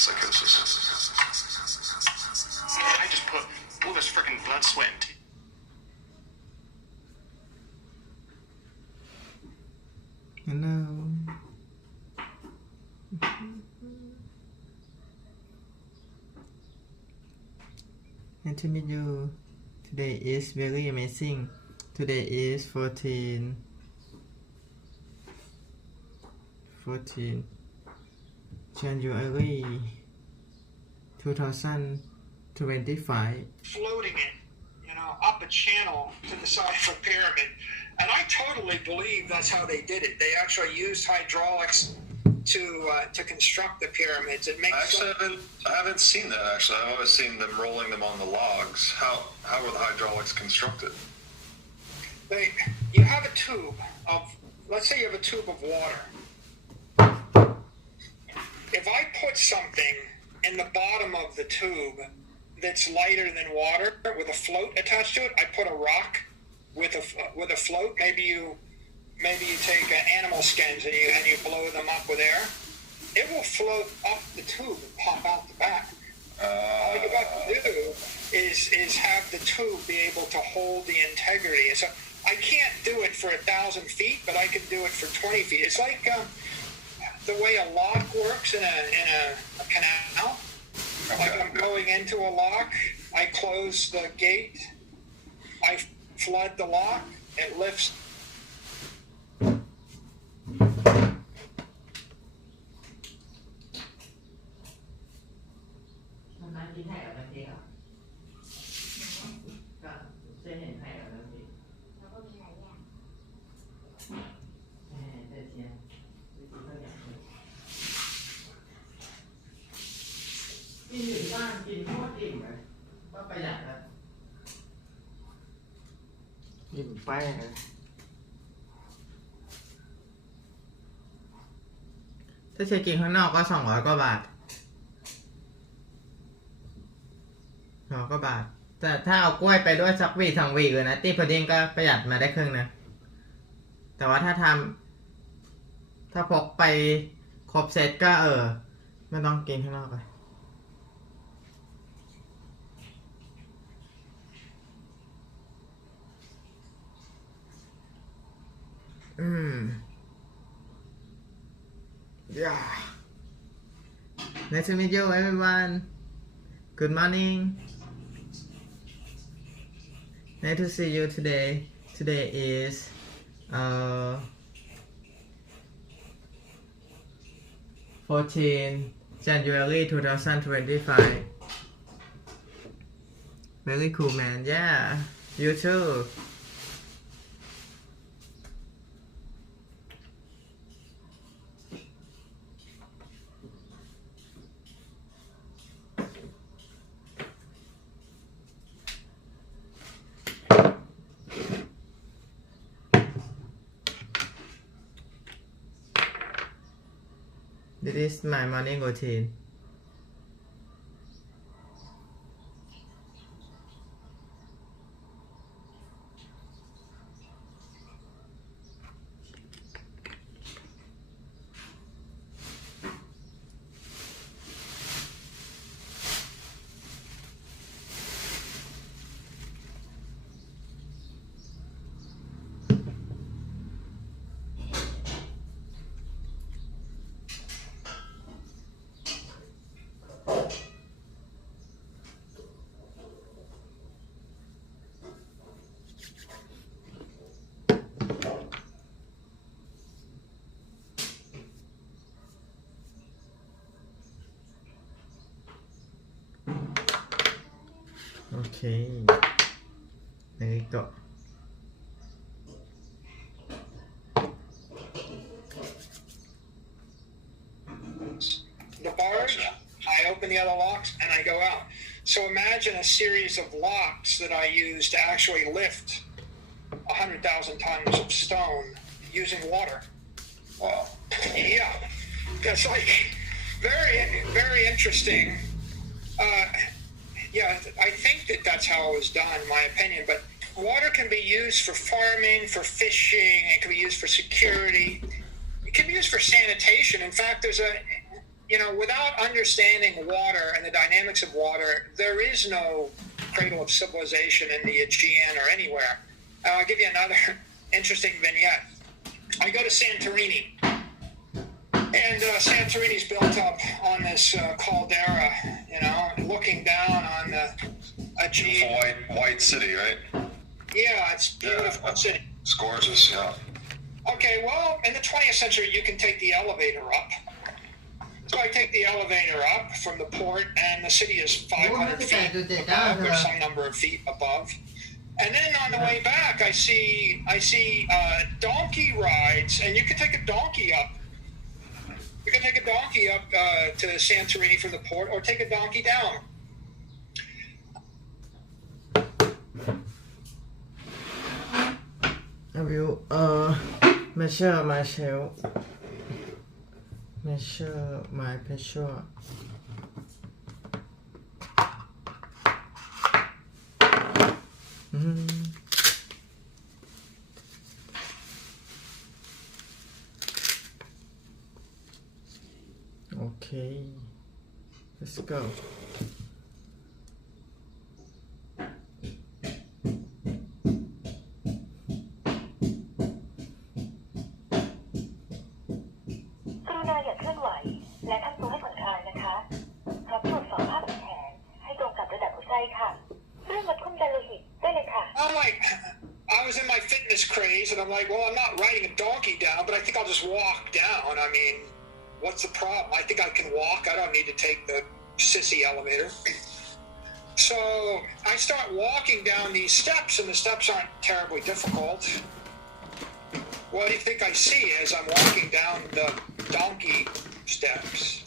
psychosis. I just put all this freaking blood, sweat, and tears. Hello. Nice to meet you. Today is very amazing. Today is 14 January 2025. Floating it, up a channel to the side of a pyramid. And I totally believe that's how they did it. They actually used hydraulics to construct the pyramids. It makes I haven't seen that actually. I've always seen them rolling them on the logs. How were the hydraulics constructed? You have a tube of, let's say you have a tube of water. If I put something in the bottom of the tube that's lighter than water with a float attached to it, I put a rock with a float. Maybe you take animal skins and you blow them up with air. It will float up the tube and pop out the back. All you got to do is have the tube be able to hold the integrity. So I can't do it for 1,000 feet, but I can do it for 20 feet. It's like the way a lock works in a canal. Like I'm going into a lock, I close the gate, I flood the lock, it lifts. Nhìn phai hả?ถ้าใช้กินข้างนอกก็200 กว่าบาท200 กว่าบาทแต่ถ้าเอากล้วยไปด้วยสักวี2 วีเลยนะตีพอดิ้งก็ประหยัดมาได้ครึ่งนะแต่ว่าถ้าพกไปครบเซตก็ไม่ต้องกินข้างนอกเลยYeah. Nice to meet you, everyone. Good morning. Nice to see you today. Today is 14 January 2025. Very cool, man. Yeah. You too. This is my morning routine. Okay. There you go. The barge, I open the other locks, and I go out. So imagine a series of locks that I use to actually lift 100,000 tons of stone using water. Wow. Yeah, that's like very, very interesting. Yeah, I think that's how it was done, in my opinion. But water can be used for farming, for fishing. It can be used for security. It can be used for sanitation. In fact, there's without understanding water and the dynamics of water, there is no cradle of civilization in the Aegean or anywhere. I'll give you another interesting vignette. I go to Santorini, and Santorini's built up on this caldera, looking down on the Aegean. White city, right? Yeah, it's beautiful city. It's gorgeous, yeah. Okay, well, in the 20th century, you can take the elevator up. So I take the elevator up from the port, and the city is 500 feet above, or some number of feet above. And then on the way back, I see donkey rides, and you can take a donkey up. You can take a donkey up to Santorini from the port, or take a donkey down. I will measure my shelf. Measure my pressure. Okay, let's go. I was in my fitness craze, and I'm like, well, I'm not riding a donkey down, but I think I'll just walk down. I mean, what's the problem? I think I can walk. I don't need to take the sissy elevator. So I start walking down these steps, and the steps aren't terribly difficult. What do you think I see as I'm walking down the donkey steps?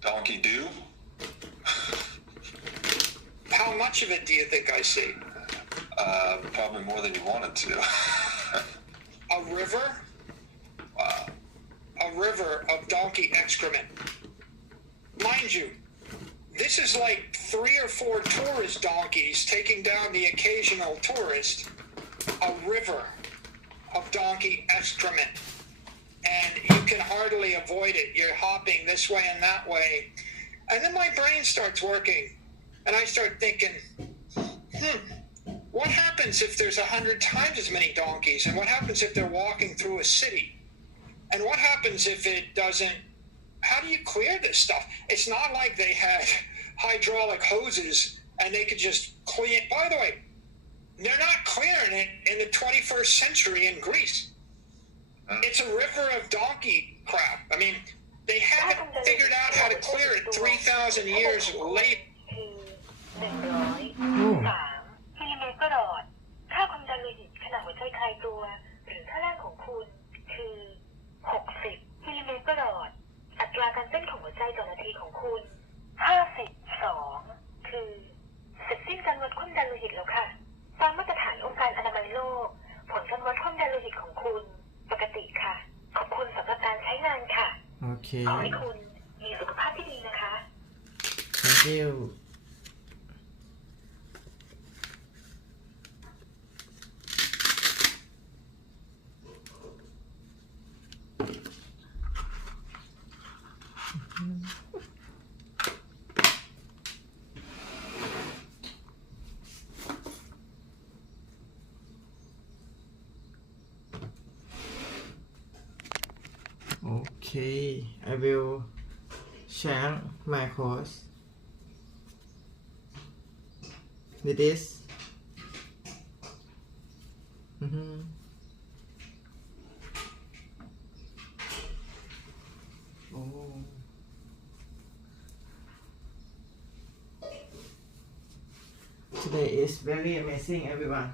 Donkey do? How much of it do you think I see? Probably more than you wanted to. A river? Wow. A river of donkey excrement. Mind you, this is like 3 or 4 tourist donkeys taking down the occasional tourist. A river of donkey excrement. And you can hardly avoid it. You're hopping this way and that way. And then my brain starts working. And I start thinking, what happens if there's 100 times as many donkeys? And what happens if they're walking through a city? And what happens if it doesn't? How do you clear this stuff? It's not like they had hydraulic hoses and they could just clean it. By the way, they're not clearing it in the 21st century in Greece. It's a river of donkey crap. I mean, they haven't figured out how to clear it 3,000 years later. มิลลิเมตรประหลอดค่าความดันโลหิตขณะหัวใจคลายตัวหรือค่าแรกของคุณคือ60มิลลิเมตรประหลอดอัตราการเต้นของหัวใจต่อนาทีของคุณ52คือเสร็จสิ้นการวัดความดันโลหิตแล้วค่ะตามมาตรฐานองค์การอนามัยโลกผลการวัดความดันโลหิตของคุณปกติค่ะขอบคุณสำหรับการใช้งานค่ะ Okay. ขอให้คุณมีสุขภาพที่ดีนะคะ Thank you. Okay, I will share my course with this. Oh. Today is very amazing, everyone.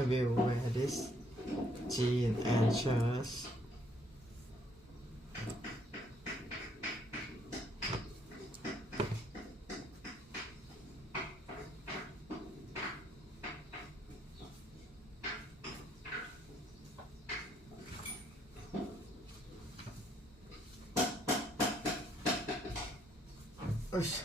I will wear this jeans and shirts. Nice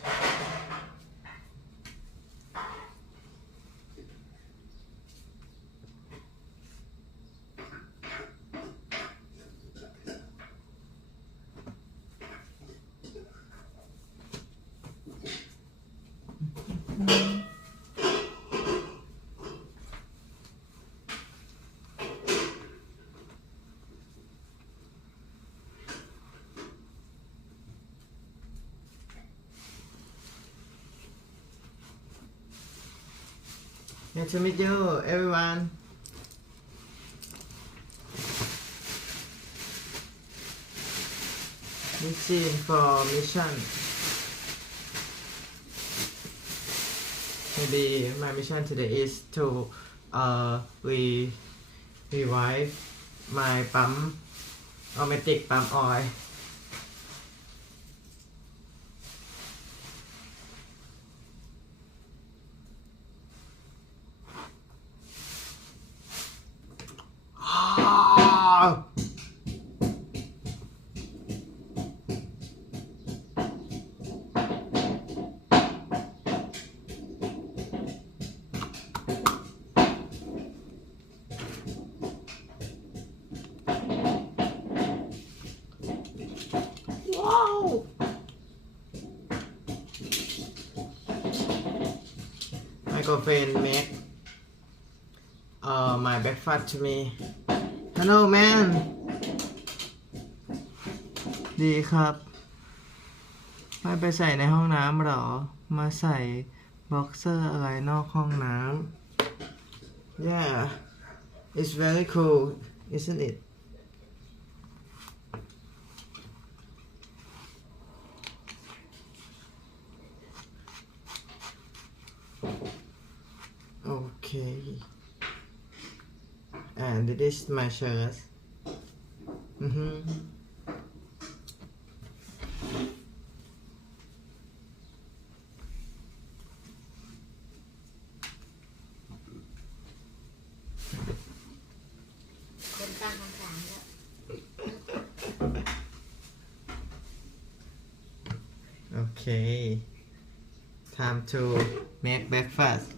to meet you, everyone. Missing for mission. Maybe my mission today is to revive my pump, automatic pump oil. Wow! My girlfriend make my breakfast to me. Hello man ดีครับ ไม่ไปใส่ในห้องน้ำหรอ มาใส่บ็อกเซอร์อะไรนอกห้องน้ำ Yeah it's very cool isn't it Okay and this is my shirtคนตั้งคำถามแล้ว Okay time to make breakfast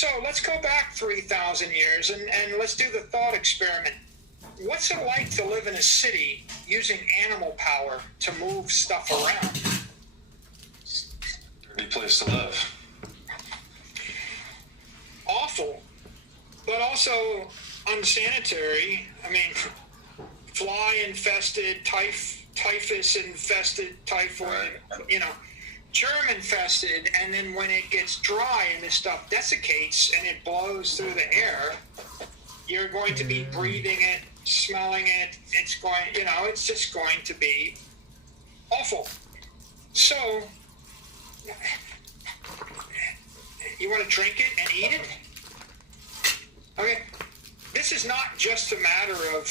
So let's go back 3,000 years and let's do the thought experiment. What's it like to live in a city using animal power to move stuff around? Dirty place to live. Awful, but also unsanitary. I mean, fly-infested, typhus-infested, typhoid, germ-infested, and then when it gets dry and this stuff desiccates and it blows through the air, you're going to be breathing it, smelling it. It's going, it's just going to be awful. So, you want to drink it and eat it? Okay, this is not just a matter of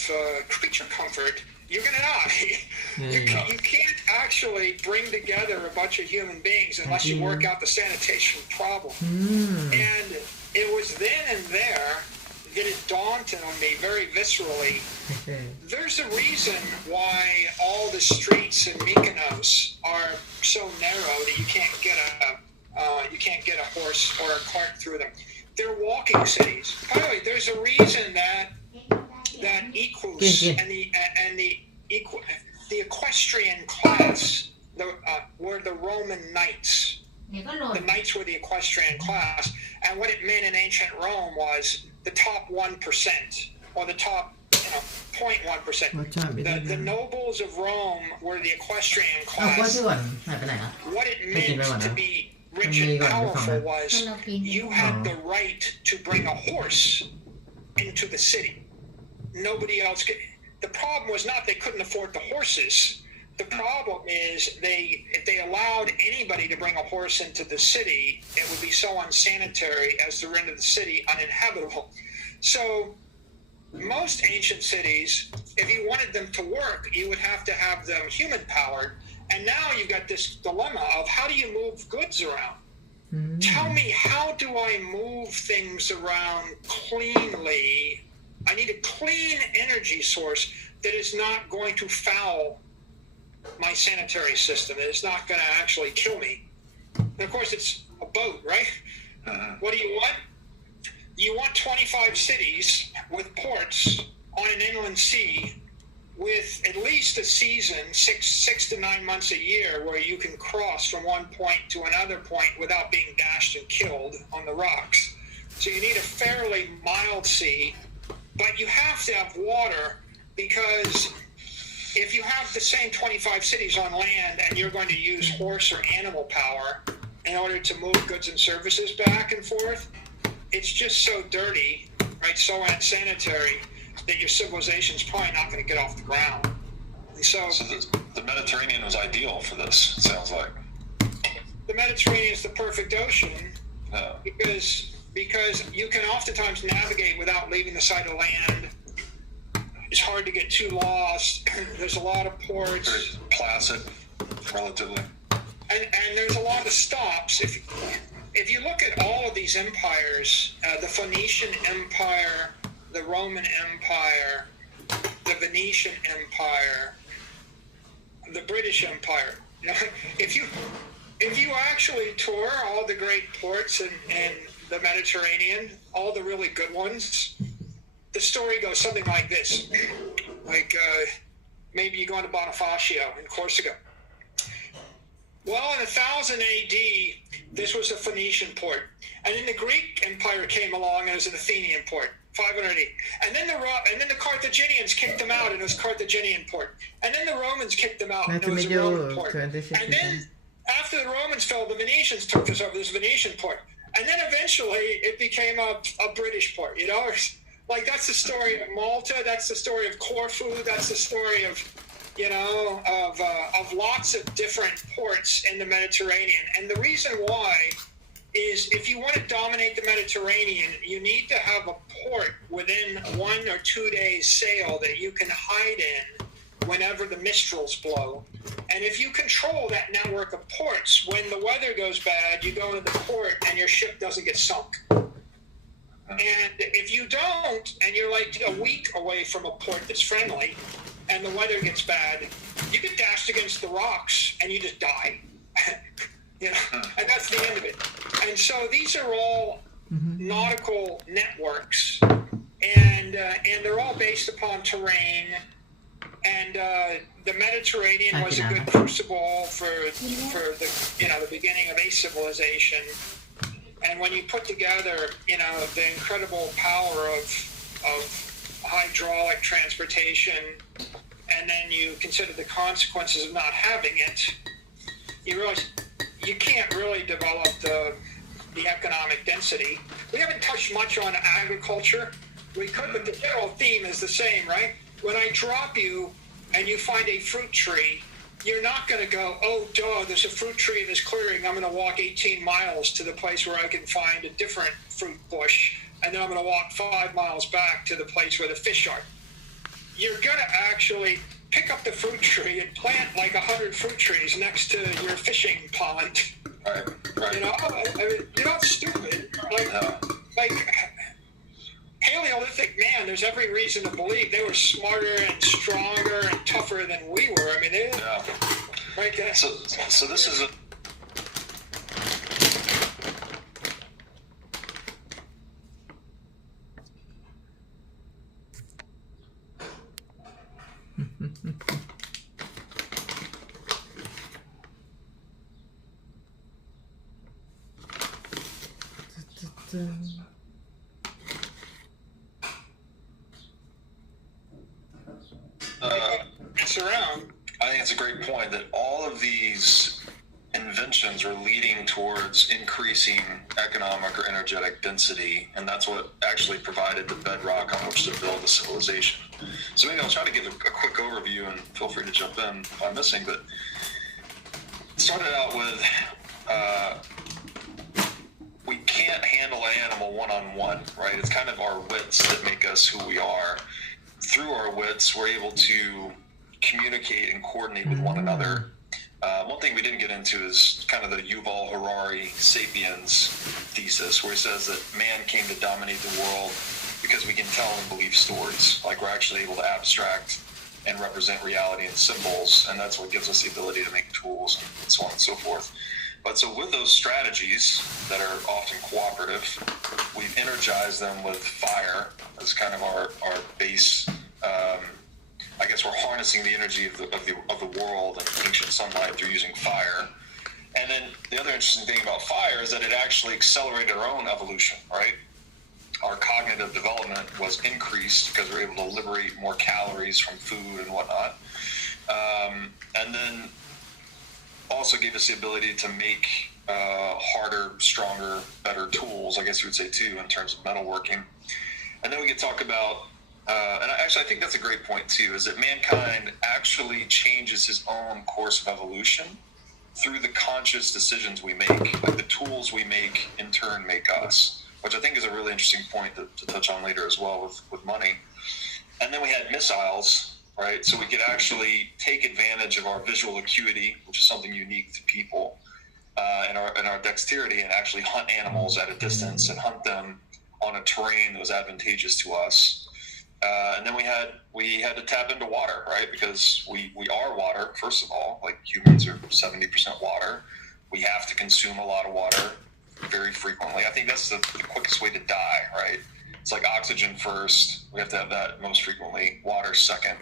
creature comfort. You're going to die. You can't actually bring together a bunch of human beings unless you work out the sanitation problem. And it was then and there that it dawned on me very viscerally. There's a reason why all the streets in Mykonos are so narrow that you can't get a horse or a cart through them. They're walking cities. By the way, there's a reason that Equus and the equestrian class were the Roman knights. The knights were the equestrian class, And what it meant in ancient Rome was the top 1% or the top 0.1%. รสชาติไม่ได้ The nobles of Rome were the equestrian เอากล้วย class. ที่หวานหายไปไหนอ่ะ What it Hey, meant Kimberly, to no? be rich and Kimberly, powerful no? was Hello, you had the right to bring a horse into the city. Nobody else could. The problem was not they couldn't afford the horses. The problem is if they allowed anybody to bring a horse into the city, it would be so unsanitary as to render the city uninhabitable. So most ancient cities, if you wanted them to work, you would have to have them human powered. And now you've got this dilemma of how do you move goods around? อืม Tell me, how do I move things around cleanly? I need a clean energy source that is not going to foul my sanitary system, that is not going to actually kill me. And of course, it's a boat, right? What do you want? You want 25 cities with ports on an inland sea with at least a season, six to 9 months a year, where you can cross from one point to another point without being dashed and killed on the rocks. So you need a fairly mild sea, but you have to have water, because if you have the same 25 cities on land and you're going to use horse or animal power in order to move goods and services back and forth, it's just so dirty, right? So unsanitary that your civilization is probably not going to get off the ground. And so the Mediterranean was ideal for this, it sounds like. the Mediterranean is the perfect ocean Yeah. because you can oftentimes navigate without leaving the side of land. It's hard to get too lost. There's a lot of ports. Very placid, relatively. And there's a lot of stops. If you look at all of these empires, the Phoenician Empire, the Roman Empire, the Venetian Empire, the British Empire, if you actually tour all the great ports in the Mediterranean, all the really good ones, the story goes something like this. Like maybe you go into Bonifacio in Corsica. Well, in 1000 AD, this was a Phoenician port. And then the Greek Empire came along and it was an Athenian port, 500 AD. And then the Carthaginians kicked them out and it was Carthaginian port. And then the Romans kicked them out and Nice it to was meet a you, Roman port. Transition And then after the Romans fell, the Venetians took this over, this Venetian port. And then eventually it became a British port, Like that's the story of Malta, that's the story of Corfu, that's the story of lots of different ports in the Mediterranean. And the reason why is if you want to dominate the Mediterranean, you need to have a port within 1 or 2 days sail that you can hide in whenever the mistrals blow. And if you control that network of ports, when the weather goes bad, you go into the port and your ship doesn't get sunk. And if you don't, and you're like a week away from a port that's friendly, and the weather gets bad, you get dashed against the rocks and you just die. And that's the end of it. And so these are all nautical networks, and they're all based upon terrain. And the Mediterranean was a good crucible for the beginning of a civilization. And when you put together, the incredible power of hydraulic transportation, and then you consider the consequences of not having it, you realize you can't really develop the economic density. We haven't touched much on agriculture. We could, but the general theme is the same, right? When I drop you and you find a fruit tree, you're not going to go, oh, duh, there's a fruit tree in this clearing. I'm going to walk 18 miles to the place where I can find a different fruit bush. And then I'm going to walk 5 miles back to the place where the fish are. You're going to actually pick up the fruit tree and plant like 100 fruit trees next to your fishing pond. Right. You're not stupid. Like Paleolithic man, there's every reason to believe they were smarter and stronger and tougher than we were. I mean, right? So this is a It's around. I think it's a great point that all of these inventions are leading towards increasing economic or energetic density, and that's what actually provided the bedrock on which to build a civilization. So maybe I'll try to give a quick overview, and feel free to jump in if I'm missing, but it started out with we can't handle an animal one-on-one, right? It's kind of our wits that make us who we are. Through our wits, we're able to communicate and coordinate with one another. One thing we didn't get into is kind of the Yuval Harari Sapiens thesis, where he says that man came to dominate the world because we can tell and believe stories. Like we're actually able to abstract and represent reality in symbols, and that's what gives us the ability to make tools and so on and so forth. But so with those strategies that are often cooperative, we've energized them with fire as kind of our base. I guess we're harnessing the energy of the world and ancient sunlight through using fire. And then the other interesting thing about fire is that it actually accelerated our own evolution, right? Our cognitive development was increased because we're able to liberate more calories from food and whatnot. And then also gave us the ability to make harder, stronger, better tools, I guess you would say too, in terms of metalworking. And then we could talk about and I think that's a great point too, is that mankind actually changes his own course of evolution through the conscious decisions we make. Like the tools we make in turn make us, which I think is a really interesting point to touch on later as well with money. And then we had missiles, right? So we could actually take advantage of our visual acuity, which is something unique to people, and our dexterity, and actually hunt animals at a distance and hunt them on a terrain that was advantageous to us. And then we had to tap into water, right? Because we are water, first of all. Like humans are 70% water. We have to consume a lot of water very frequently. I think that's the quickest way to die, right? It's like oxygen first. We have to have that most frequently. Water second.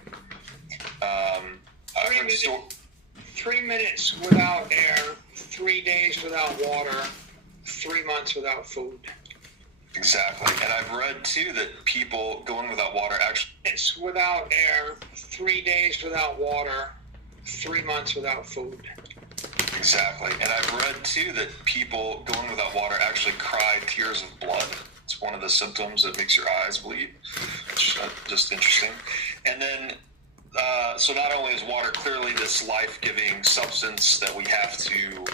3 minutes without air, 3 days without water, 3 months without food. Exactly. And I've read too that people going without water actually... It's without air, 3 days without water, 3 months without food. Exactly. And I've read too that people going without water actually cry tears of blood. It's one of the symptoms that makes your eyes bleed, which is just interesting. And then, so not only is water clearly this life-giving substance that we have to,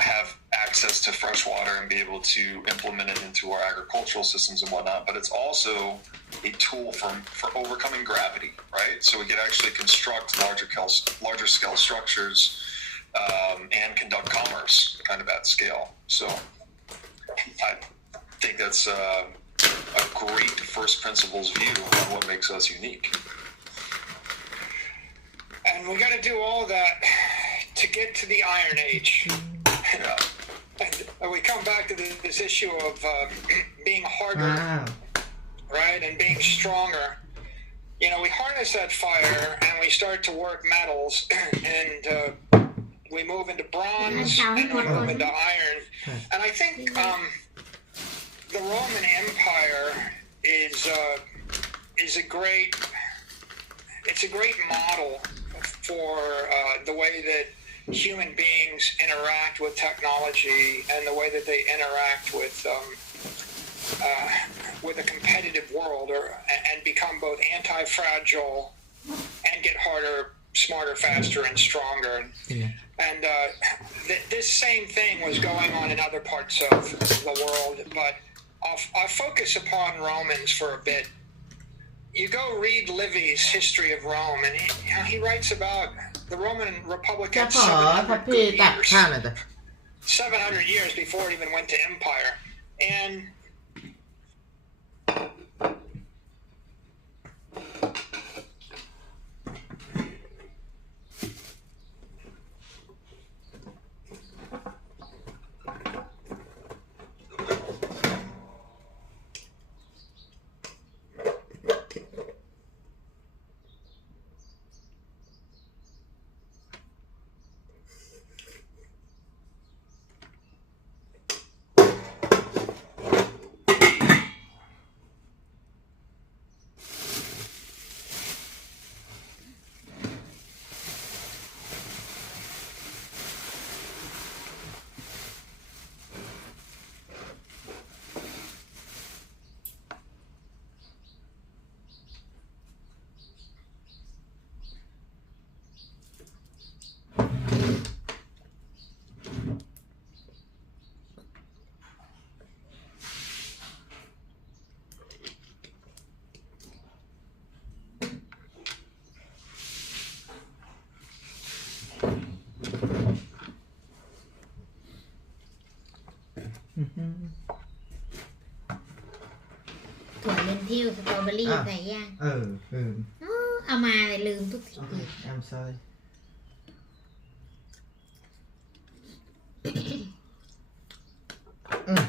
have access to fresh water and be able to implement it into our agricultural systems and whatnot, but it's also a tool for overcoming gravity, right? So we could actually construct larger scale structures and conduct commerce kind of at scale. So I think that's a great first principles view on what makes us unique. And we got to do all that to get to the Iron Age. Yeah. And we come back to this issue of being harder, right, and being stronger. We harness that fire and we start to work metals, and we move into bronze and we move into iron. And I think the Roman Empire is a great model for the way that human beings interact with technology and the way that they interact with a competitive world, and become both anti-fragile and get harder, smarter, faster, and stronger. And this same thing was going on in other parts of the world, but I'll focus upon Romans for a bit. You go read Livy's History of Rome, and he writes about the Roman Republic had 700 years before it even went to empire. And ทิวสตรอเบอรี่ อ่ะ ใส่ย่าง ลืม อ๋อเอามาเลยลืมทุกที I'm sorry อืม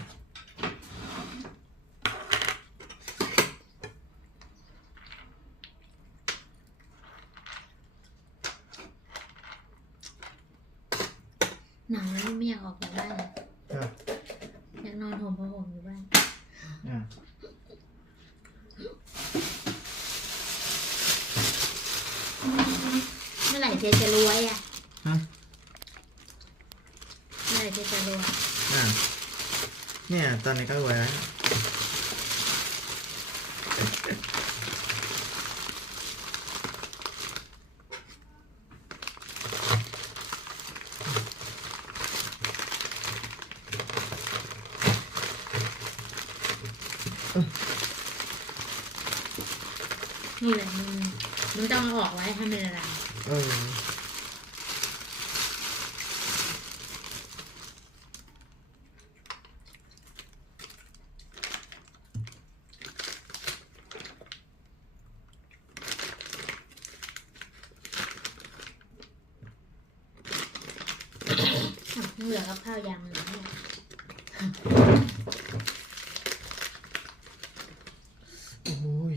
หนาวแล้วไม่อยากออกจากบ้านเลย อ่ะ อยากนอนห่มผ้าห่มอยู่บ้าน อ่ะ เมื่อไหร่เจ๊จะรวยอ่ะ ฮะ เมื่อไหร่เจ๊จะรวย อ่ะเนี่ยตอนนี้ก็รวยแล้ว นี่แหละมึงต้องเอาออกไว้ให้มันละลาย เออ อ่ะมึงเหลือกับข้าวยำหน่อยเนี่ย โอ้ย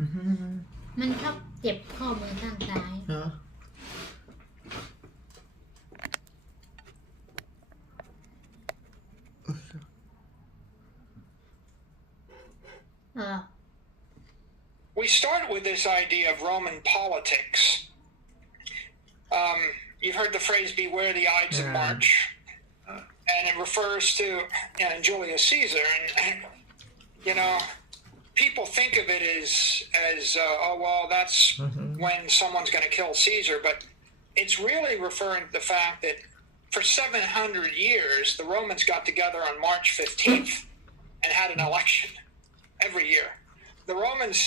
อื้อหือ มันชอบเจ็บข้อมือข้างซ้าย เหรอ เออ We start with this idea of Roman politics. You've heard the phrase "beware the Ides of Yeah. March," and it refers to Julius Caesar. And people think of it as oh well, that's when someone's going to kill Caesar, but it's really referring to the fact that for 700 years the Romans got together on March 15th and had an election every year. The Romans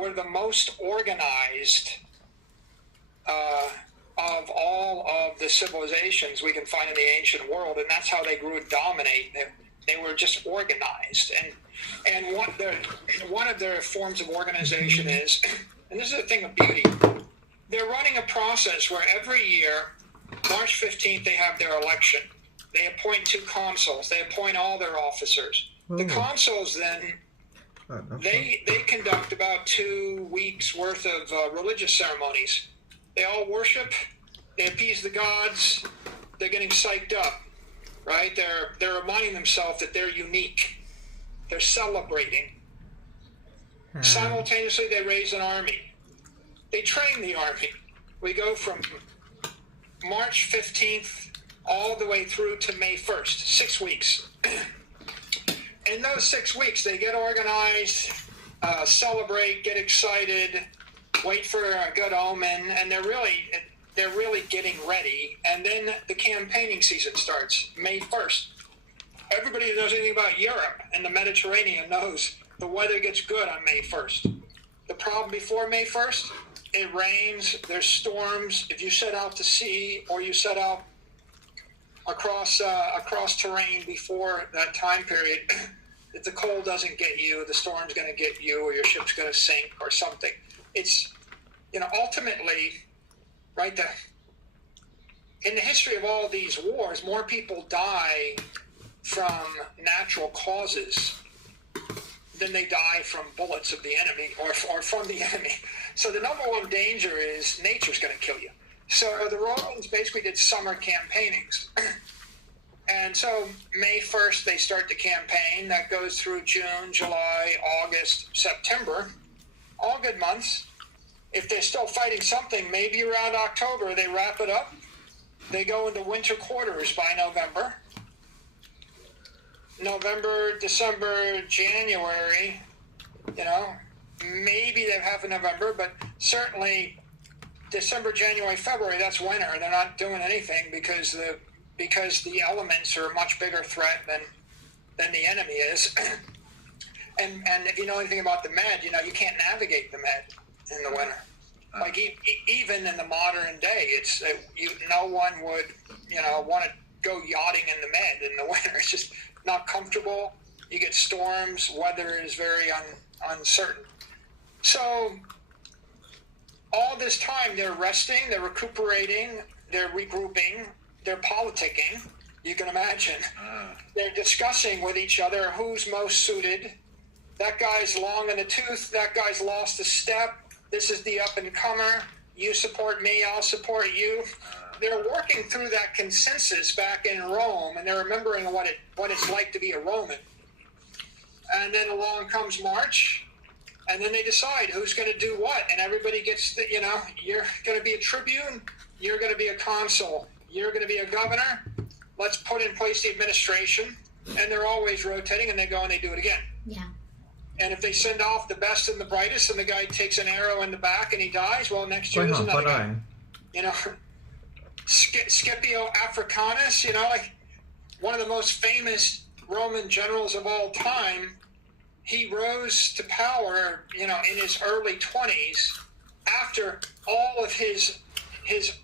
were the most organized of all of the civilizations we can find in the ancient world, and that's how they grew to dominate. They were just organized, and one of their forms of organization is, and this is a thing of beauty, they're running a process where every year, March 15th, they have their election. They appoint 2 consuls. They appoint all their officers. The consuls then they conduct about 2 weeks worth of religious ceremonies. They all worship, they appease the gods, they're getting psyched up, right? They're reminding themselves that they're unique. They're celebrating. Simultaneously, they raise an army. They train the army. We go from March 15th all the way through to May 1st, 6 weeks. In those 6 weeks, they get organized, celebrate, get excited, wait for a good omen, and they're really getting ready. And then the campaigning season starts, May 1st. Everybody who knows anything about Europe and the Mediterranean knows the weather gets good on May 1st. The problem before May 1st, it rains, there's storms. If you set out to sea or you set out across terrain before that time period, if the cold doesn't get you, the storm's going to get you, or your ship's going to sink or something. It's, ultimately, right, in the history of all these wars, more people die from natural causes than they die from bullets of the enemy or from the enemy. So the number one danger is nature's going to kill you. So the Romans basically did summer campaignings. And so May 1st, they start the campaign. That goes through June, July, August, September. all good months. If they're still fighting something, maybe around October they wrap it up. They go into winter quarters by November. November, December, January, maybe they have a November, but certainly December, January, February, that's winter. They're not doing anything because the elements are a much bigger threat than the enemy is. and if you know anything about the Med, you can't navigate the Med in the winter. Like even in the modern day, it's no one would want to go yachting in the Med in the winter. It's just not comfortable. You get storms. Weather is very uncertain. So all this time they're resting, they're recuperating, they're regrouping, they're politicking. You can imagine. They're discussing with each other who's most suited. That guy's long in the tooth. That guy's lost a step. This is the up-and-comer. You support me, I'll support you. They're working through that consensus back in Rome, and they're remembering what it's like to be a Roman. And then along comes March, and then they decide who's going to do what, and everybody gets you're going to be a tribune, you're going to be a consul, you're going to be a governor. Let's put in place the administration, and they're always rotating, and they go and they do it again. Yeah. And if they send off the best and the brightest, and the guy takes an arrow in the back and he dies, well, next กล้ year วยห there's อมก็ another ได้ guy. Scipio Africanus, like one of the most famous Roman generals of all time, he rose to power, in his early 20s after all of his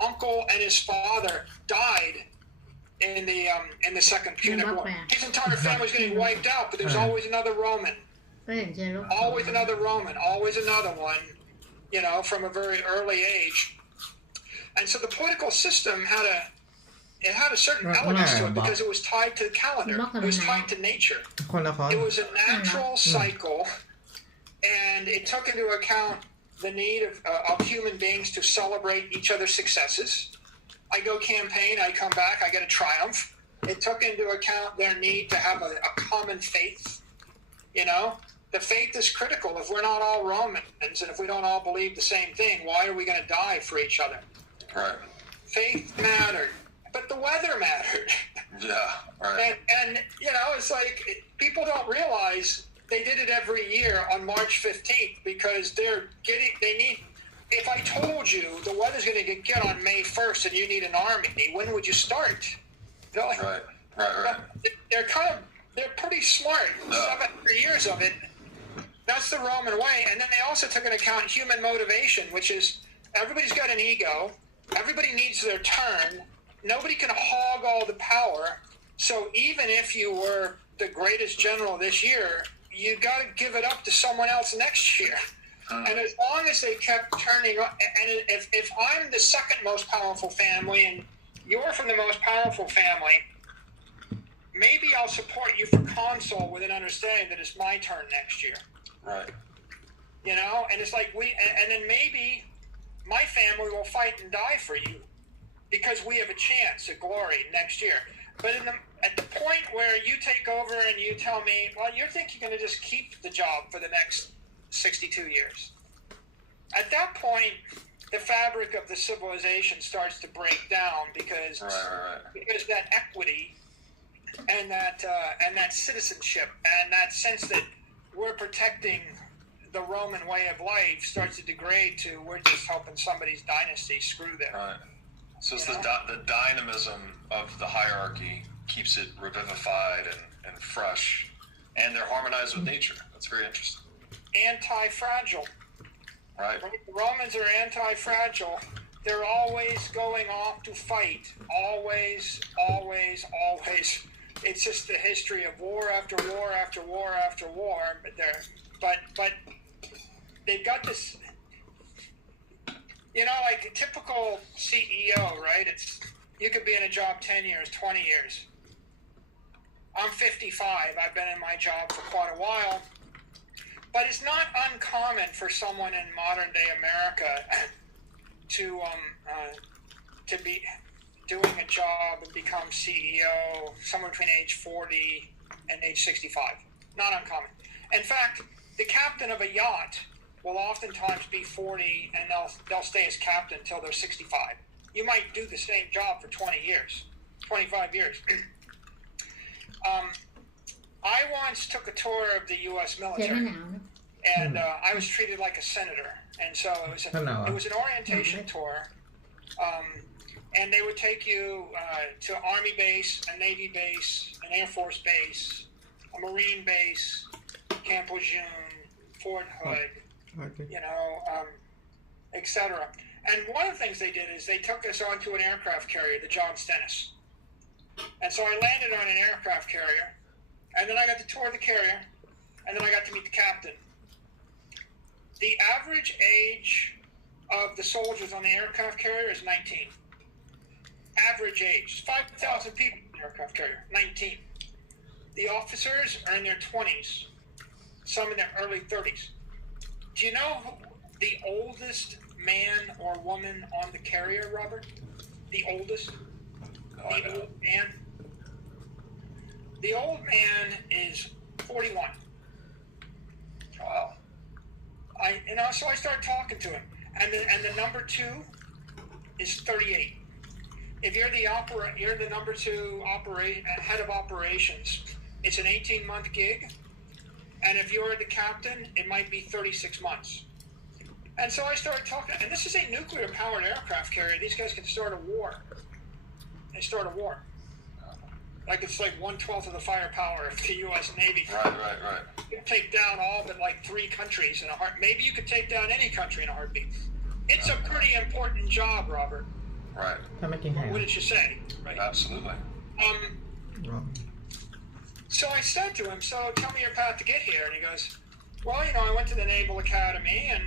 uncle and his father died in the Second Punic War. His entire family was getting wiped out, but there's always another Roman. ก็อย่างเช่นลูก Always another Roman, always another one, from a very early age. And so the political system had a certain elements to it because it was tied to the calendar. It was tied to nature. คนละคอร์ส It was a natural cycle, and it took into account the need of human beings to celebrate each other's successes. I go campaign, I come back, I get a triumph. It took into account their need to have a common faith. The faith is critical. If we're not all Romans and if we don't all believe the same thing, why are we going to die for each other? Right. Faith mattered, but the weather mattered. Yeah. Right. And it's like people don't realize they did it every year on March 15th because they need. If I told you the weather's going to get on May 1st and you need an army, when would you start? Right. They're pretty smart. 7 years of it. That's the Roman way. And then they also took into account human motivation, which is everybody's got an ego. Everybody needs their turn. Nobody can hog all the power. So even if you were the greatest general this year, you got to give it up to someone else next year. And as long as they kept turning, and if I'm the second most powerful family and you're from the most powerful family, maybe I'll support you for consul with an understanding that it's my turn next year. Right. And it's like and then maybe my family will fight and die for you because we have a chance at glory next year. But at the point where you take over and you tell me, well, you think you're going to just keep the job for the next 62 years. At that point, the fabric of the civilization starts to break down because that equity and that citizenship and that sense that we're protecting the Roman way of life starts to degrade to we're just helping somebody's dynasty screw them. Right. So it's the dynamism of the hierarchy keeps it revivified and fresh, and they're harmonized with nature. That's very interesting. Anti-fragile. Right. The Romans are anti-fragile. They're always going off to fight. Always, always, always. It's just the history of war after war after war after war. But they've got this, like a typical CEO, right? You could be in a job 10 years, 20 years. I'm 55. I've been in my job for quite a while. But it's not uncommon for someone in modern day America to be doing a job and become CEO somewhere between age 40 and age 65. Not uncommon. In fact, the captain of a yacht will oftentimes be 40, and they'll stay as captain until they're 65. You might do the same job for 20 years, 25 years. I once took a tour of the U.S. เขียน military, ไม่หนาวนะ and I was treated like a senator, and so it was an orientation tour, and they would take you to Army base, a Navy base, an Air Force base, a Marine base, Camp Lejeune, Fort Hood, โอเค etc. And one of the things they did is they took us onto an aircraft carrier, the John Stennis. And so I landed on an aircraft carrier, and then I got to tour the carrier, and then I got to meet the captain. The average age of the soldiers on the aircraft carrier is 19. Average age, 5,000 people in the aircraft carrier, 19. The officers are in their 20s, some in their early 30s. Do you know the oldest man or woman on the carrier, Robert? The oldest? The old man? The old man is 41. Wow. So I started talking to him, and the number 2 is 38. If you're the number 2 head of operations, it's an 18-month gig, and if you're the captain, it might be 36 months. And so I started talking, and this is a nuclear-powered aircraft carrier. These guys can start a war. They start a war. Like it's like 1/12 of the firepower of the U.S. Navy. Right. You can take down all but like 3 countries in a heart. Maybe you could take down any country in a heartbeat. It's a pretty important job, Robert. Right. ถ้าไม่กินแห้ง Wouldn't you say? Right. Absolutely. So I said to him, "So tell me your path to get here." And he goes, "Well, I went to the Naval Academy, and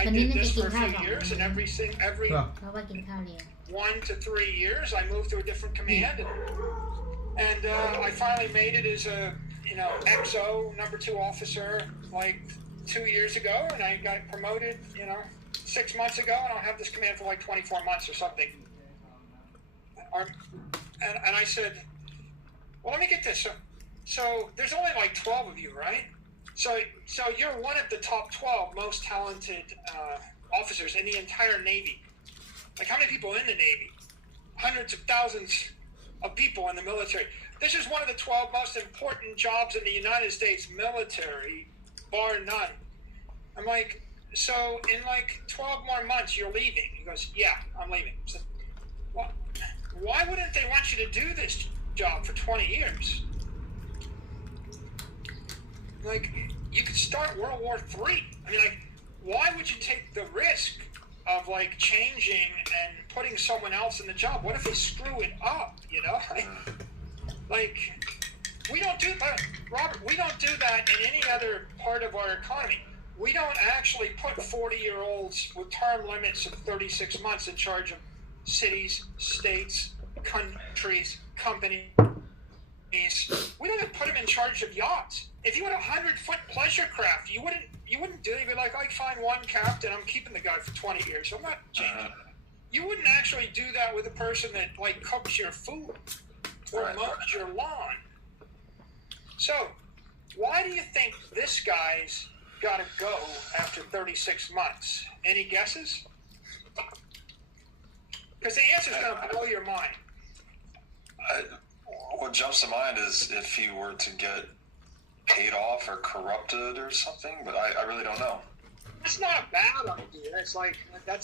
I did this for a few years, and every เพราะว่ากินข้าวเรียน 1 to 3 years, I moved to a different command, and I finally made it as a XO number 2 officer like 2 years ago, and I got promoted 6 months ago, and I'll have this command for like 24 months or something." And I said, "Well, let me get this. So there's only like 12 of you, right? So you're one of the top 12 most talented officers in the entire Navy. Like, how many people in the Navy? Hundreds of thousands of people in the military. This is one of the 12 most important jobs in the United States military, bar none." I'm like, "So in like 12 more months, you're leaving?" He goes, "Yeah, I'm leaving." I said, "Well, why wouldn't they want you to do this job for 20 years? Like, you could start World War III. I mean, like, why would you take the risk of like changing and putting someone else in the job? What if they screw it up? Like, we don't do that, Robert. We don't do that in any other part of our economy. We don't actually put 40-year-olds with term limits of 36 months in charge of cities, states, countries, companies. We don't even put them in charge of yachts. If you had a 100-foot pleasure craft, you wouldn't do it. You'd be like, "I find one captain, I'm keeping the guy for 20 years. I'm not changing." You wouldn't actually do that with a person that like cooks your food or mows your lawn. So, why do you think this guy's got to go after 36 months? Any guesses? Because the answer's going to blow your mind. What jumps to mind is if he were to get paid off or corrupted or something, but I really don't know. That's not a bad idea. That's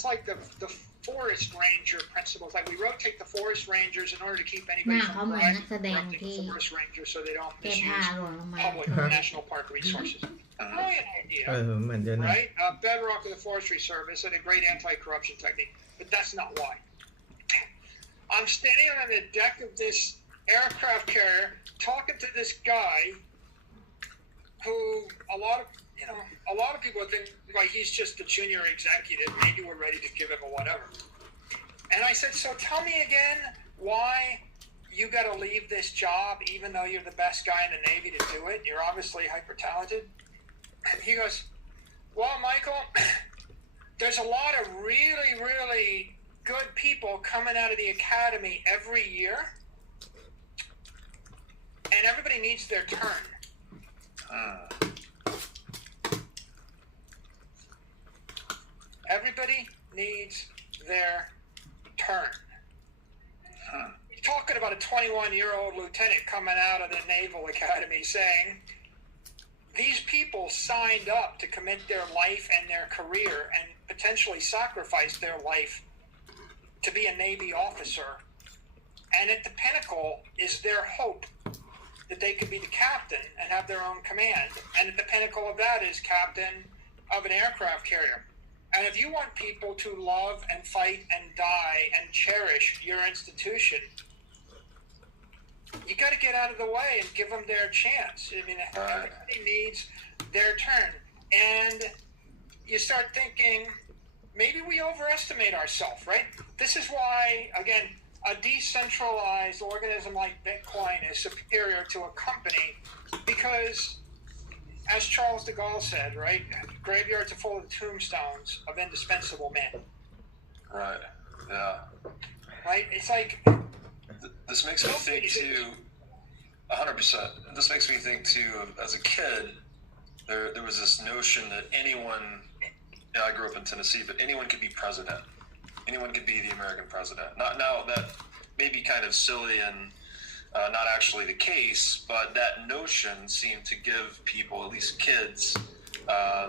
like the forest ranger principles. Like, we rotate the forest rangers in order to keep ห anybody น้าเขา from เหมือนนักแสดง corrupting ที่ the forest rangers so they don't แก้ผ้า misuse หลวงลงมา public national park resources. Brilliant เอ idea, อเหมือนเดิมนะ right? Bedrock of the Forestry Service and a great anti-corruption technique. But that's not why. I'm standing on the deck of this aircraft carrier talking to this guy who a lot of people think like he's just a junior executive. Maybe we're ready to give him a whatever. And I said, "So tell me again why you got to leave this job even though you're the best guy in the Navy to do it. You're obviously hyper talented." He goes, "Well, Michael, there's a lot of really, really good people coming out of the academy every year, and everybody needs their turn." everybody needs their turn. You're talking about a 21-year-old lieutenant coming out of the Naval Academy saying, these people signed up to commit their life and their career and potentially sacrifice their life to be a Navy officer. And at the pinnacle is their hope that they could be the captain and have their own command. And at the pinnacle of that is captain of an aircraft carrier. And if you want people to love and fight and die and cherish your institution, you got to get out of the way and give them their chance. I mean, everybody needs their turn. And you start thinking, maybe we overestimate ourselves, right? This is why, again, a decentralized organism like Bitcoin is superior to a company because, as Charles de Gaulle said, right, graveyards are full of the tombstones of indispensable men. Right. Yeah. Right? It's like... This makes me think too, 100%. This makes me think too, as a kid, there was this notion that anyone, I grew up in Tennessee, but anyone could be president. Anyone could be the American president. Now that may be kind of silly and not actually the case, but that notion seemed to give people, at least kids,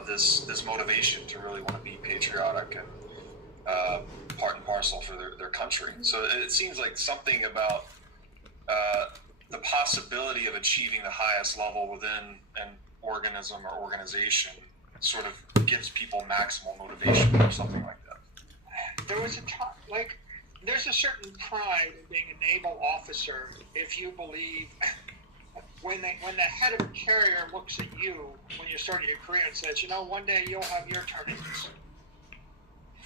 this motivation to really want to be patriotic and part and parcel for their country. So it seems like something about the possibility of achieving the highest level within an organism or organization sort of gives people maximal motivation or something like that. There was a time, like, there's a certain pride in being a naval officer if you believe when the head of a carrier looks at you when you're starting your career and says, you know, one day you'll have your turn in this.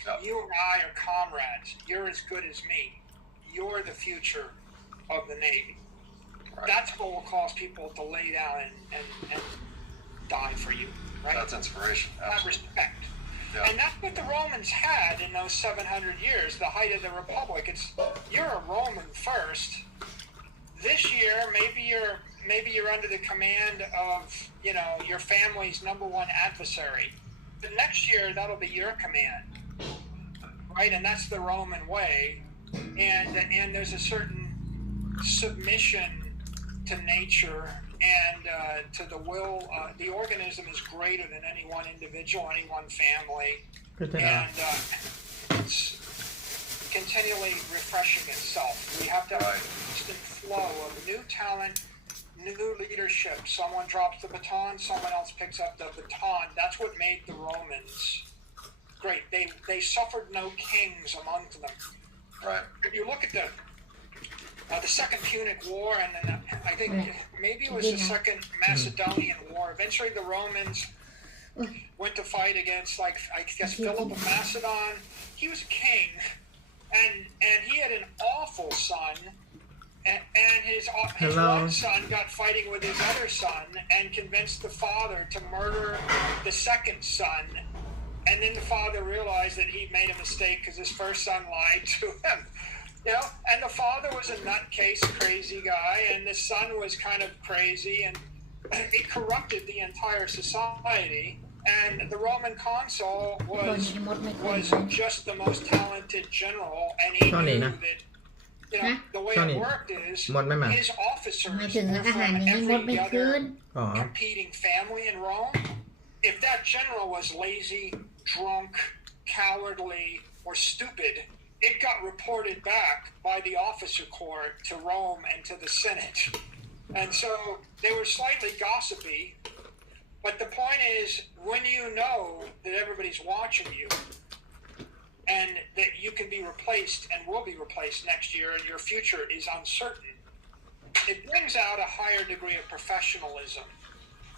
Yep. You and I are comrades. You're as good as me. You're the future of the Navy. Right. That's what will cause people to lay down and die for you, right? That's inspiration. That Absolutely. respect. Yeah. And that's what the Romans had in those 700 years, the height of the Republic. It's, you're a Roman first. This year, maybe you're under the command of, you know, your family's number one adversary. But next year, that'll be your command, right? And that's the Roman way. And there's a certain submission to nature and to the will. The organism is greater than any one individual, any one family. Good to know. And it's continually refreshing itself. We have to have a constant flow of new talent, new leadership. Someone drops the baton, someone else picks up the baton. That's what made the Romans great. They suffered no kings among them. Right. If you look at the Second Punic War, and then I think maybe it was the Second Macedonian War. Eventually, the Romans went to fight against, like, I guess, Philip of Macedon. He was a king, and he had an awful son, and his one son got fighting with his other son and convinced the father to murder the second son. And then the father realized that he made a mistake because his first son lied to him. You know, and the father was a nutcase, crazy guy, and the son was kind of crazy, and it corrupted the entire society. And the Roman consul was just the most talented general, and he knew that, you know, the way it worked is his officers ไม่ถึง were อาหาร from นี้มดไม่ every ขึ้น other competing family in Rome. If that general was lazy, drunk, cowardly, or stupid, it got reported back by the officer corps to Rome and to the Senate. And so they were slightly gossipy. But the point is, when you know that everybody's watching you and that you can be replaced and will be replaced next year and your future is uncertain, it brings out a higher degree of professionalism.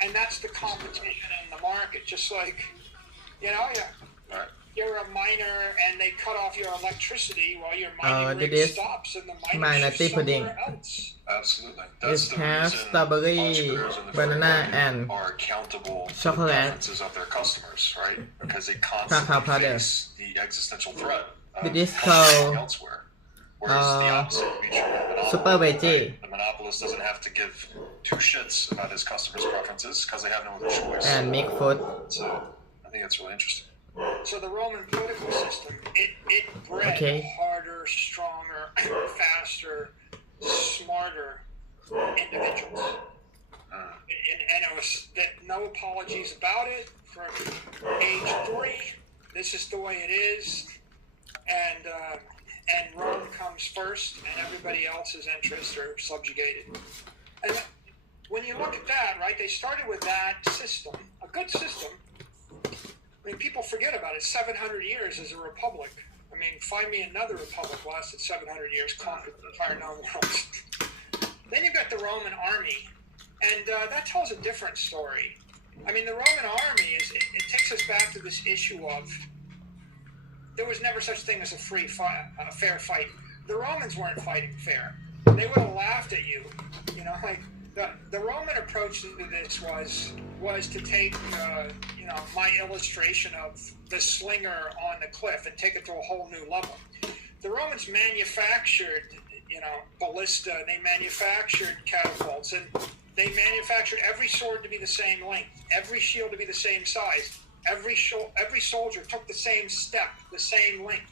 And that's the competition in the market. Just like, you know, you're a miner and they cut off your electricity while your mining rig stops and the miner shifts somewhere else. Absolutely. It That's the has reason strawberry, entrepreneurs in the banana, free market and are accountable to the chocolate. preferences of their customers, right? Because they Cacao constantly powder. face the existential threat of It is going called, elsewhere. Whereas the opposite would be true of a monopoly. Super Veggie. Right? The monopolist doesn't have to give two shits about his customers' preferences because they have no other choice. and mix food. So I think that's really interesting. So the Roman political system, it bred Okay. harder, stronger, faster, smarter individuals. And it was that no apologies about it from age 3. This is the way it is, and Rome comes first, and everybody else's interests are subjugated. And when you look at that, right, they started with that system, a good system. I mean, people forget about it. 700 years as a republic. I mean, find me another republic lasted 700 years, conquered the entire known world. Then you've got the Roman army, and that tells a different story. I mean, the Roman army it takes us back to this issue of there was never such thing as a fair fight. The Romans weren't fighting fair. They would have laughed at you. You know, like the Roman approach to this was to take my illustration of the slinger on the cliff and take it to a whole new level. The Romans manufactured ballista, they manufactured catapults, and they manufactured every sword to be the same length, every shield to be the same size, every soldier took the same step, the same length.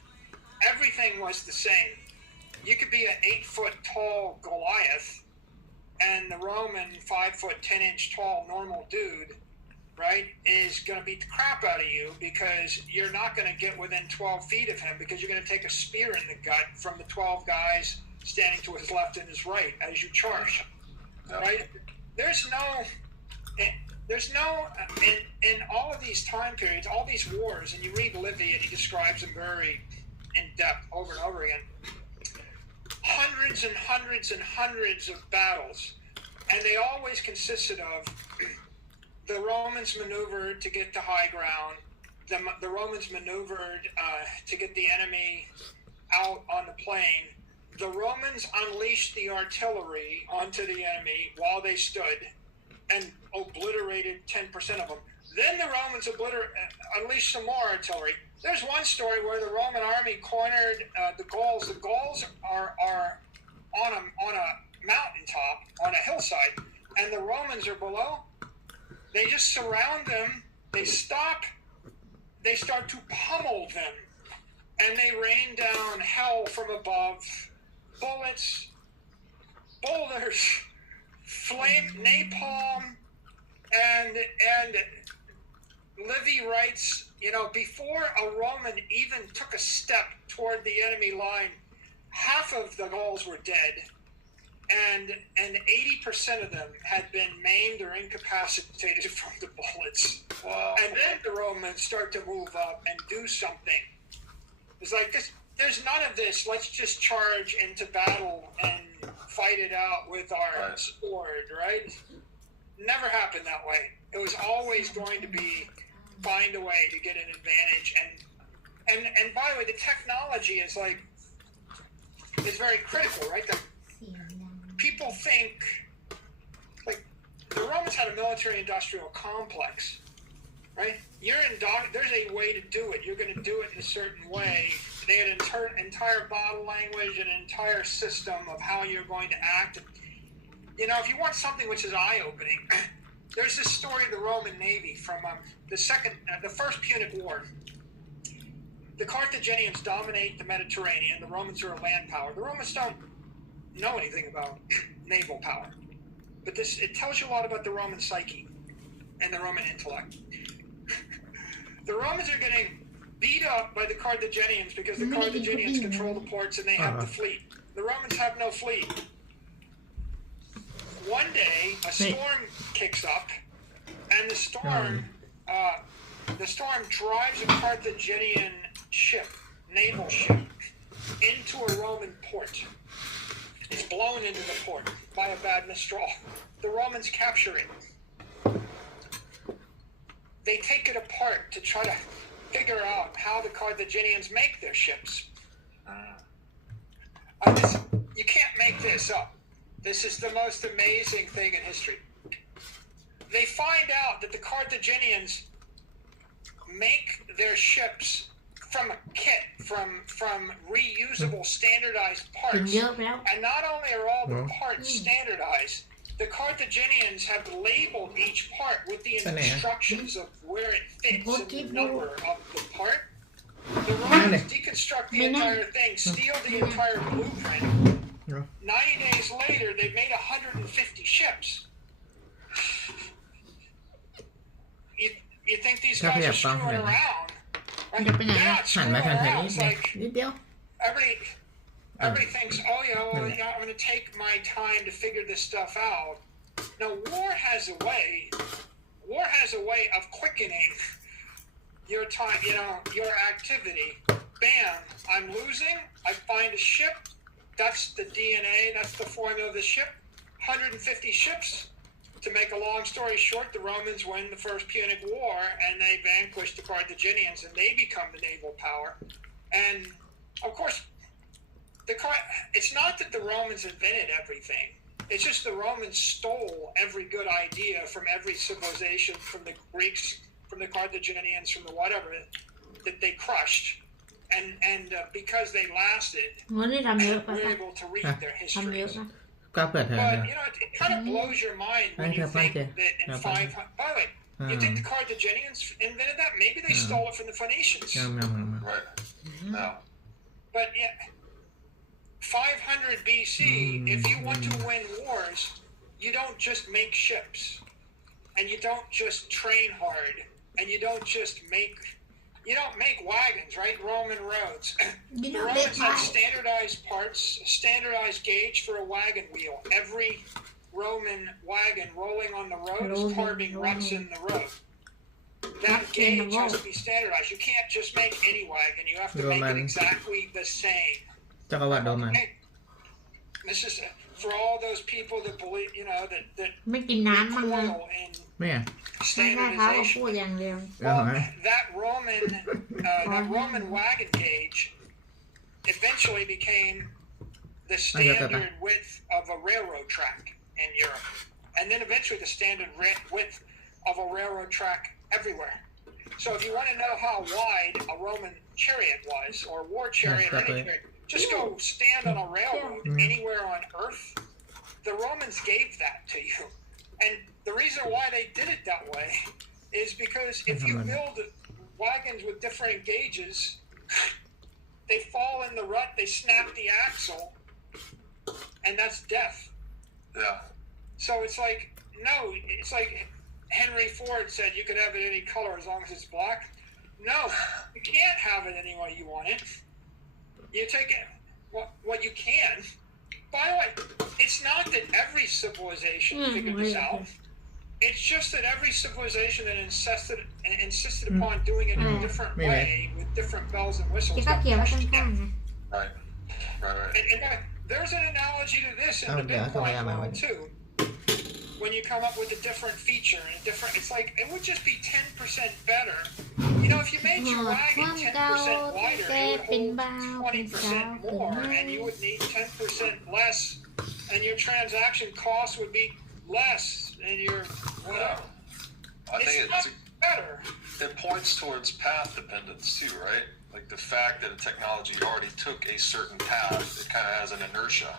Everything was the same. You could be an 8-foot tall Goliath, and the Roman 5-foot 10-inch tall normal dude, right, is going to beat the crap out of you because you're not going to get within 12 feet of him because you're going to take a spear in the gut from the 12 guys standing to his left and his right as you charge. Right? There's no in all of these time periods, all these wars, and you read Livy and he describes them very in depth over and over again. Hundreds and hundreds and hundreds of battles, and they always consisted of the Romans maneuvered to get to high ground. The Romans maneuvered to get the enemy out on the plain. The Romans unleashed the artillery onto the enemy while they stood and obliterated 10% of them. Then the Romans unleashed some more artillery. There's one story where the Roman army cornered the Gauls. The Gauls are on a mountaintop, on a hillside, and the Romans are below. They just surround them. They stop. They start to pummel them, and they rain down hell from above. Bullets, boulders, flame, napalm, and Livy writes, before a Roman even took a step toward the enemy line, half of the Gauls were dead, and 80% of them had been maimed or incapacitated from the bullets. Wow. And then the Romans start to move up and do something. It's like this. There's none of this. Let's just charge into battle and fight it out with our sword, right? Never happened that way. It was always going to be find a way to get an advantage. And by the way, the technology is very critical, right? People think like the Romans had a military-industrial complex, right? There's a way to do it. You're going to do it in a certain way. They had an entire body language and an entire system of how you're going to act. If you want something which is eye-opening, there's this story of the Roman Navy from the First Punic War. The Carthaginians dominate the Mediterranean. The Romans are a land power. The Romans don't know anything about naval power, but it tells you a lot about the Roman psyche and the Roman intellect. The Romans are getting beat up by the Carthaginians because the Carthaginians control the ports and they have the fleet. The Romans have no fleet. One day, a storm kicks up, and the storm drives a Carthaginian naval ship, into a Roman port. It's blown into the port by a bad mistral. The Romans capture it. They take it apart to try to figure out how the Carthaginians make their ships. You can't make this up. This is the most amazing thing in history. They find out that the Carthaginians make their ships from a kit, from reusable, standardized parts. And not only are all the parts standardized, the Carthaginians have labeled each part with the instructions of where it fits and the number of the part. The Romans deconstruct the entire thing, steal the entire blueprint. 90 days later, they've made 150 ships. You think these guys are screwing around? Right? จะไปไหน They're อ่ะ not หัน screwing มาทางไทย around. นิด It's นึง like นิดเดียว everybody thinks, oh yeah, I'm going to take my time to figure this stuff out. No, war has a way of quickening your time, your activity. Bam, I'm losing. I find a ship. That's the DNA. That's the formula of the ship. 150 ships. To make a long story short, the Romans win the First Punic War, and they vanquish the Carthaginians, and they become the naval power. And, of course, it's not that the Romans invented everything. It's just the Romans stole every good idea from every civilization, from the Greeks, from the Carthaginians, from the whatever, that they crushed. And because they lasted, วันนี้ทำเยอะไป we're ปะ able to read their ทำเยอะ histories. ปะ ก็เปิดเทอม But it kind of blows your mind when you think that in 500. By the way, you think the Carthaginians invented that? Maybe they stole it from the Phoenicians. Right. No. But yeah, 500 BC. If you want to win wars, you don't just make ships, and you don't just train hard, and you don't just make. You don't make wagons, right? Roman roads. You The know, Romans they had buy- standardized parts, standardized gauge for a wagon wheel. Every Roman wagon rolling on the road is carving ruts in the road. That gauge has to be standardized. You can't just make any wagon. You have to make it exactly the same. จักรวรรดิโรมัน Hey, this is for all those people that believe, that ไม่กินน้ำมั้งเลย recoil in ไม่อ่ะ ไม่ใช่เขาก็ standardization. พูดอย่างเดียว Well, that Roman wagon gauge eventually became the standard width of a railroad track in Europe, and then eventually the standard width of a railroad track everywhere. So if you want to know how wide a Roman chariot was, or a war chariot, or any chariot, just go stand on a railroad anywhere on Earth. The Romans gave that to you, and the reason why they did it that way is because if you build wagons with different gauges, they fall in the rut, they snap the axle, and that's death. Yeah. So it's like Henry Ford said you could have it any color as long as it's black. No, you can't have it any way you want it. You take it what you can. By the way, it's not that every civilization figured this out. It's just that every civilization that insisted upon doing it in a different way with different bells and ที่ whistles. เขา got เขียนไว้ crushed to ข้าง death. ๆนะ Right. Right. And there's an analogy to this in the Bitcoin world too. When you come up with a different feature and it's like it would just be 10% better. If you made your wagon 10% wider, it would hold 20% more, and you would need 10% less, and your transaction cost would be less, and your whatever. I think It's better. it points towards path dependence too, right? Like the fact that a technology already took a certain path, it kind of has an inertia,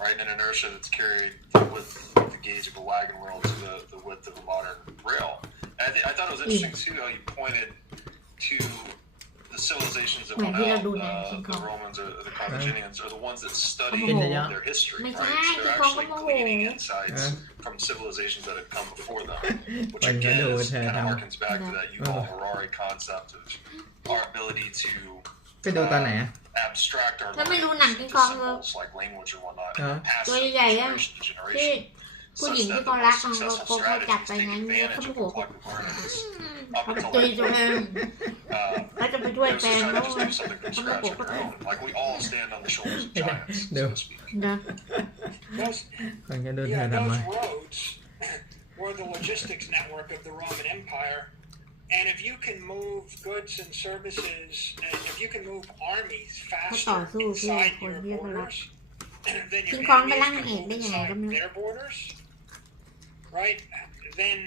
right? An inertia that's carried with the gauge of a wagon wheel to the width of a modern rail. And I thought it was interesting too how you pointed to the civilizations that went out, the Romans or the Carthaginians are the ones that study their history, right? So they're actually gleaning insights from civilizations that have come before them, which again kind of harkens back to that Yuval Harari concept of our ability to ไปดูตอนไหนอ่ะ abstract our แล้วไม่ learning รู้หนัง into ที่กอง symbols like language or whatnot, Huh? and pass ตัว it ใหญ่ from ๆอะ generation to ที่ generation. ผู้หญิง Such ที่ that เขา the รัก most ของเขา successful เขาจับ strategies ไป take งั้นเขา advantage โม of โห collective learnings up เขา until ตุย that ตัวเอง point. เขาจะไปช่วย They're แฟน just เขา trying to just do something from เขาโม scratch โห on เขา their own. Like we all stand on the shoulders of giants, No. so to speak. นะ Those, ฟังจะดูเธอทำ those ไม roads were the logistics network of the Roman Empire. And if you can move goods and services, and if you can move armies faster inside your borders, then your King Kong enemiesไป can ล่างเอก move ได้ยังไง inside ก็ไม่รู้ their borders, right? Then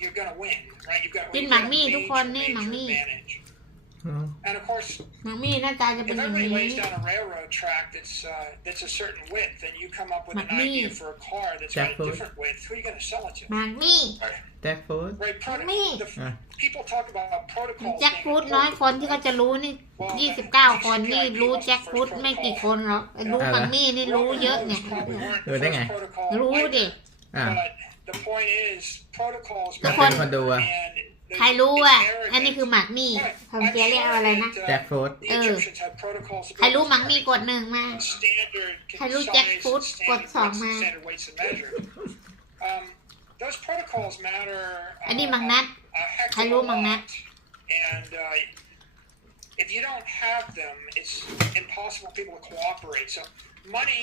you're gonna win, right? You've got กินหมักมี่ a ทุกคนนี่ major หมักมี่ advantage. And of course, มังมี่หน้าตาจะเป็น if อย่าง everybody นี้ lays down a railroad track that's a certain width, and you come up with an Magni. idea for a car that's got a Jackfruit. different width, who are you going to sell it to? มังมี่ แจ็คฟูด Right? Magni. People talk about protocols. แจ็ค being ฟรุตน้อย important. คนที่เขาจะรู้นี่29 คนนี่รู้แจ็คฟรุตไม่กี่คนหรอกรู้มังมี่นี่รู้เยอะเนี่ย Probably weren't the รู้ได้ไง first protocol รู้ either. ดิ อ่า But the point is, protocols ทุก matter, คนดูอ่ะ and there's- ใครรู้อ่ะ it's arrogant. อันนี้คือหมักมี่ผมเจียเรียกเอาอะไรนะ แจ็คฟรุต The Egyptians had protocols to ใครรู้ build มังมี่กดหนึ่งมา standard ใครรู้ size แจ็ค and ฟรุตกด standard สอง widths มา and standard weights and measure. Those protocols matter อันนี้มังนัด a heck ใคร of a รู้มังนัด lot. And if you don't have them, it's impossible for people to cooperate. So money,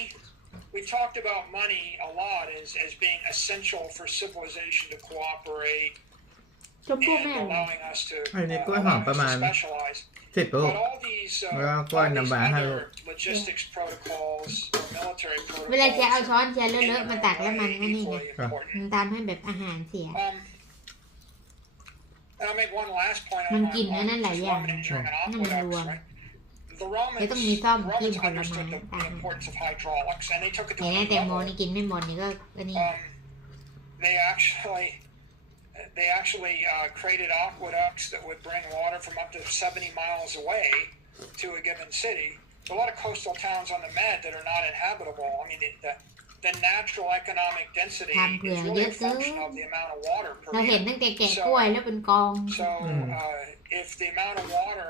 we've talked about money a lot as being essential for civilization to cooperate ชมพู่ and แม่เหรอ allowing us to, อันนี้กล้วยหอม allowing ประ us มา to ณ specialize. 10 ลูก But all these, Well, all quite a these number, I have- other logistics protocols or military เวลา protocols จะเอาช้อน are เชียร์เลอะๆมาตักแล้วมันก็ equally นี่ไง important. มันทำให้แบบอาหารเสีย And I'll make one last point มัน on กินอันนั้นหลายอย่าง Roman engineering and นั่นมันรว aqueducts, ม right? The Romans, จะต้องมีซ่อม the จิ้ม Romans ผลไม้ understood the ต่าง importance of hydraulics, and they took it ๆ to แต่ a แต new งโม level. นี่กินไม่หมดนี่ก็นี่ They actually created aqueducts that would bring water from up to 70 miles away to a given city. A lot of coastal towns on the Med that are not inhabitable. I mean, the natural economic density Tham isผื่อ really เย a อะเกิน function of the amount of water เรา per เห็น year. ตั้งแต่แกะกล้วยแล้วเป็นกอง So if the amount of water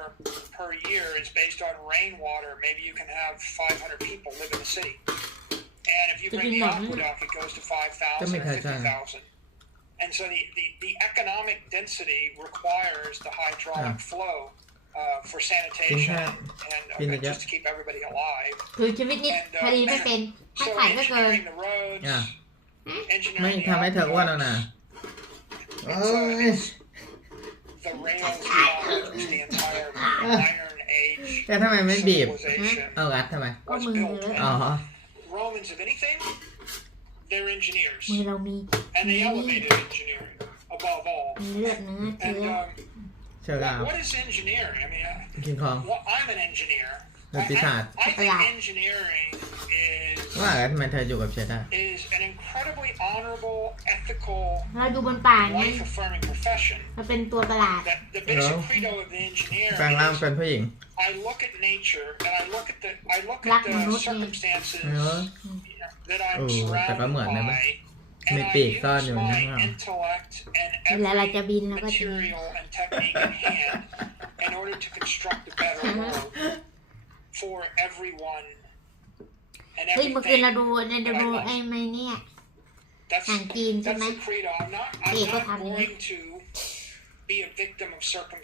per year is based on rainwater, maybe you can have 500 people live in the city. And if you bring the aqueduct, it goes to 5,000 or 50,000. And so the economic density requires the hydraulic flow for sanitation and just to keep everybody alive. คือชีวิตนี้พอดีไม่เป็นถ้า So ขายก็เกิน engineering the roads, ไม่ engineering ทำให้เธออ้วนแล้วนะโอ้ย the rails knowledge, the entire Iron Age แต่ทำไมไม่บีบ civilization เอางัดทำไม ก็ was มือ built. เลอะ อ๋อ Romans, if anything, they're engineers, มือเรามี and they elevated engineering above all. มีเลือดเนื้อ And เชื้อ เชิญแล้ว what is engineering? I mean, กินของ I'm an engineer. ดนตรีศาสตร์ I think engineering ว่าแล้วทำไมเธออยู่กับเชด้า is an incredibly honorable, ethical, เราดูบนป่าไง life-affirming profession. เราเป็นตัวประหลาด That the basic credo of the engineer แปลงร่าง is เป็นผู้หญิง I look at nature and I look at the Black Manus ni. circumstances เออ that I'm แต่ก็เหมือน surrounded เลยไหม by, มี and I ปีก use ซ่อนอยู่ข้าง my หลัง intellect and เวลาเรา every จะบินเราก็จะ material and technique in hand in order to construct a better world for everyone and เฮ้ยเมื่อคืนเรา everything. ดูไอ้ไม่เนี่ย That's หนังจีนใช่ไหม the credo. I'm not Ê, có going to be a victim of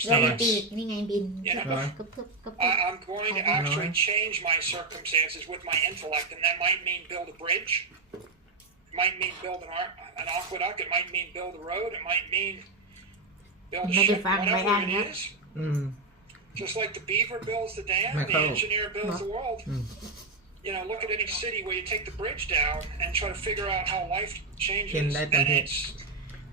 เรามี circumstance. ปีกนี่ไงบิน You know, กระเพิบกระเพิบ I'm going to actually change my circumstances with my intellect, and that might mean build a bridge. It might mean build an aqueduct. It might mean build a road. It might mean build a ship. Whatever it is. อืม Just like the beaver builds the dam, the Michael. engineer builds the world. You know, look at any city where you take the bridge down and try to figure out how life changes. Can that And be- it's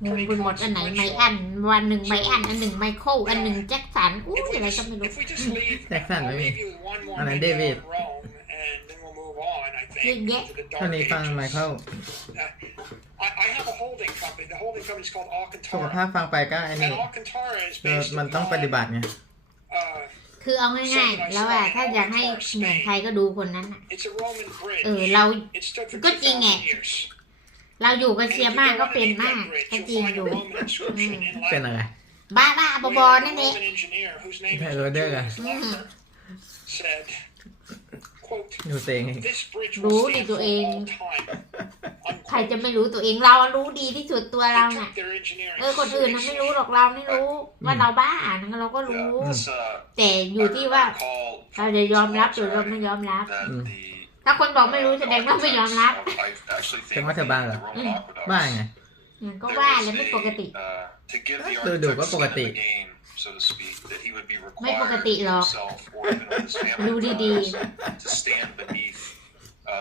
งงไปหมดอันไหนไมอันวันหนึ่งไมอันอันหนึ่งไมเคิลอันหนึ่งแจ็คสันอู้ if อะไร we ก็ just ไม่รู้ if we just leave, Jackson, I'll maybe. leave you with one more And then video David. on Rome, and then we'll move on. I think Yeah. to the เท่า dark นี้ฟัง ages. ไมเคิล I have a holding company. The holding company is called สุข Alcantara. ภาพฟังไปก็ไอ้ And นี่ Alcantara is เรา based มันต้องปฏิบัติไง uh, คือเอาง่ายๆ แล้วว่าถ้าอยากให้เหมือนใครก็ดูคนนั้นน่ะ it's a Roman bridge. เรา It stood for ก็จริงไง 2,000 years. เราอยู่กับ And เชีย if ร์ you มาก go ก็เป็น underneath มาก that bridge, ก็ you'll จริง find อ a ยู่ Roman inscription in เป็น Latin. อะไร บ้าบอ Where นั่น a เอง Roman engineer whose name Okay, is well, there Julius you Lander said, quote, อยู่เตง this bridge รู้ will ดิ stand ตัว for เอง all time. ใคร Unquote. จะไม่รู้ตัวเองเรารู้ดีที่สุดตัวเรา They น่ะ took their engineering คนอื่นน่ะไม่รู้หรอกเราไม่รู้ว่าเราบ้านะเราก็รู้ Yeah, it's, แต่อยู่ที่ว่า recall เราจะยอมรับหรือเราไม่ยอมรับ that Mm. the ถ้าคนบอกไม่รู้แสดงว่าไม่ยอมรับ I actually think แต่ว่าเธอบ้าเหรอ the Roman aqueducts, บ้าไง อย่างก็ there ว่า was แล้วไม่ปกติ to give the ดูดูก็ architect ปก skin ติ in the game, so to speak, that he would be ไม่ปก required ติหรอก himself or even with his ดู family ดี members to stand beneath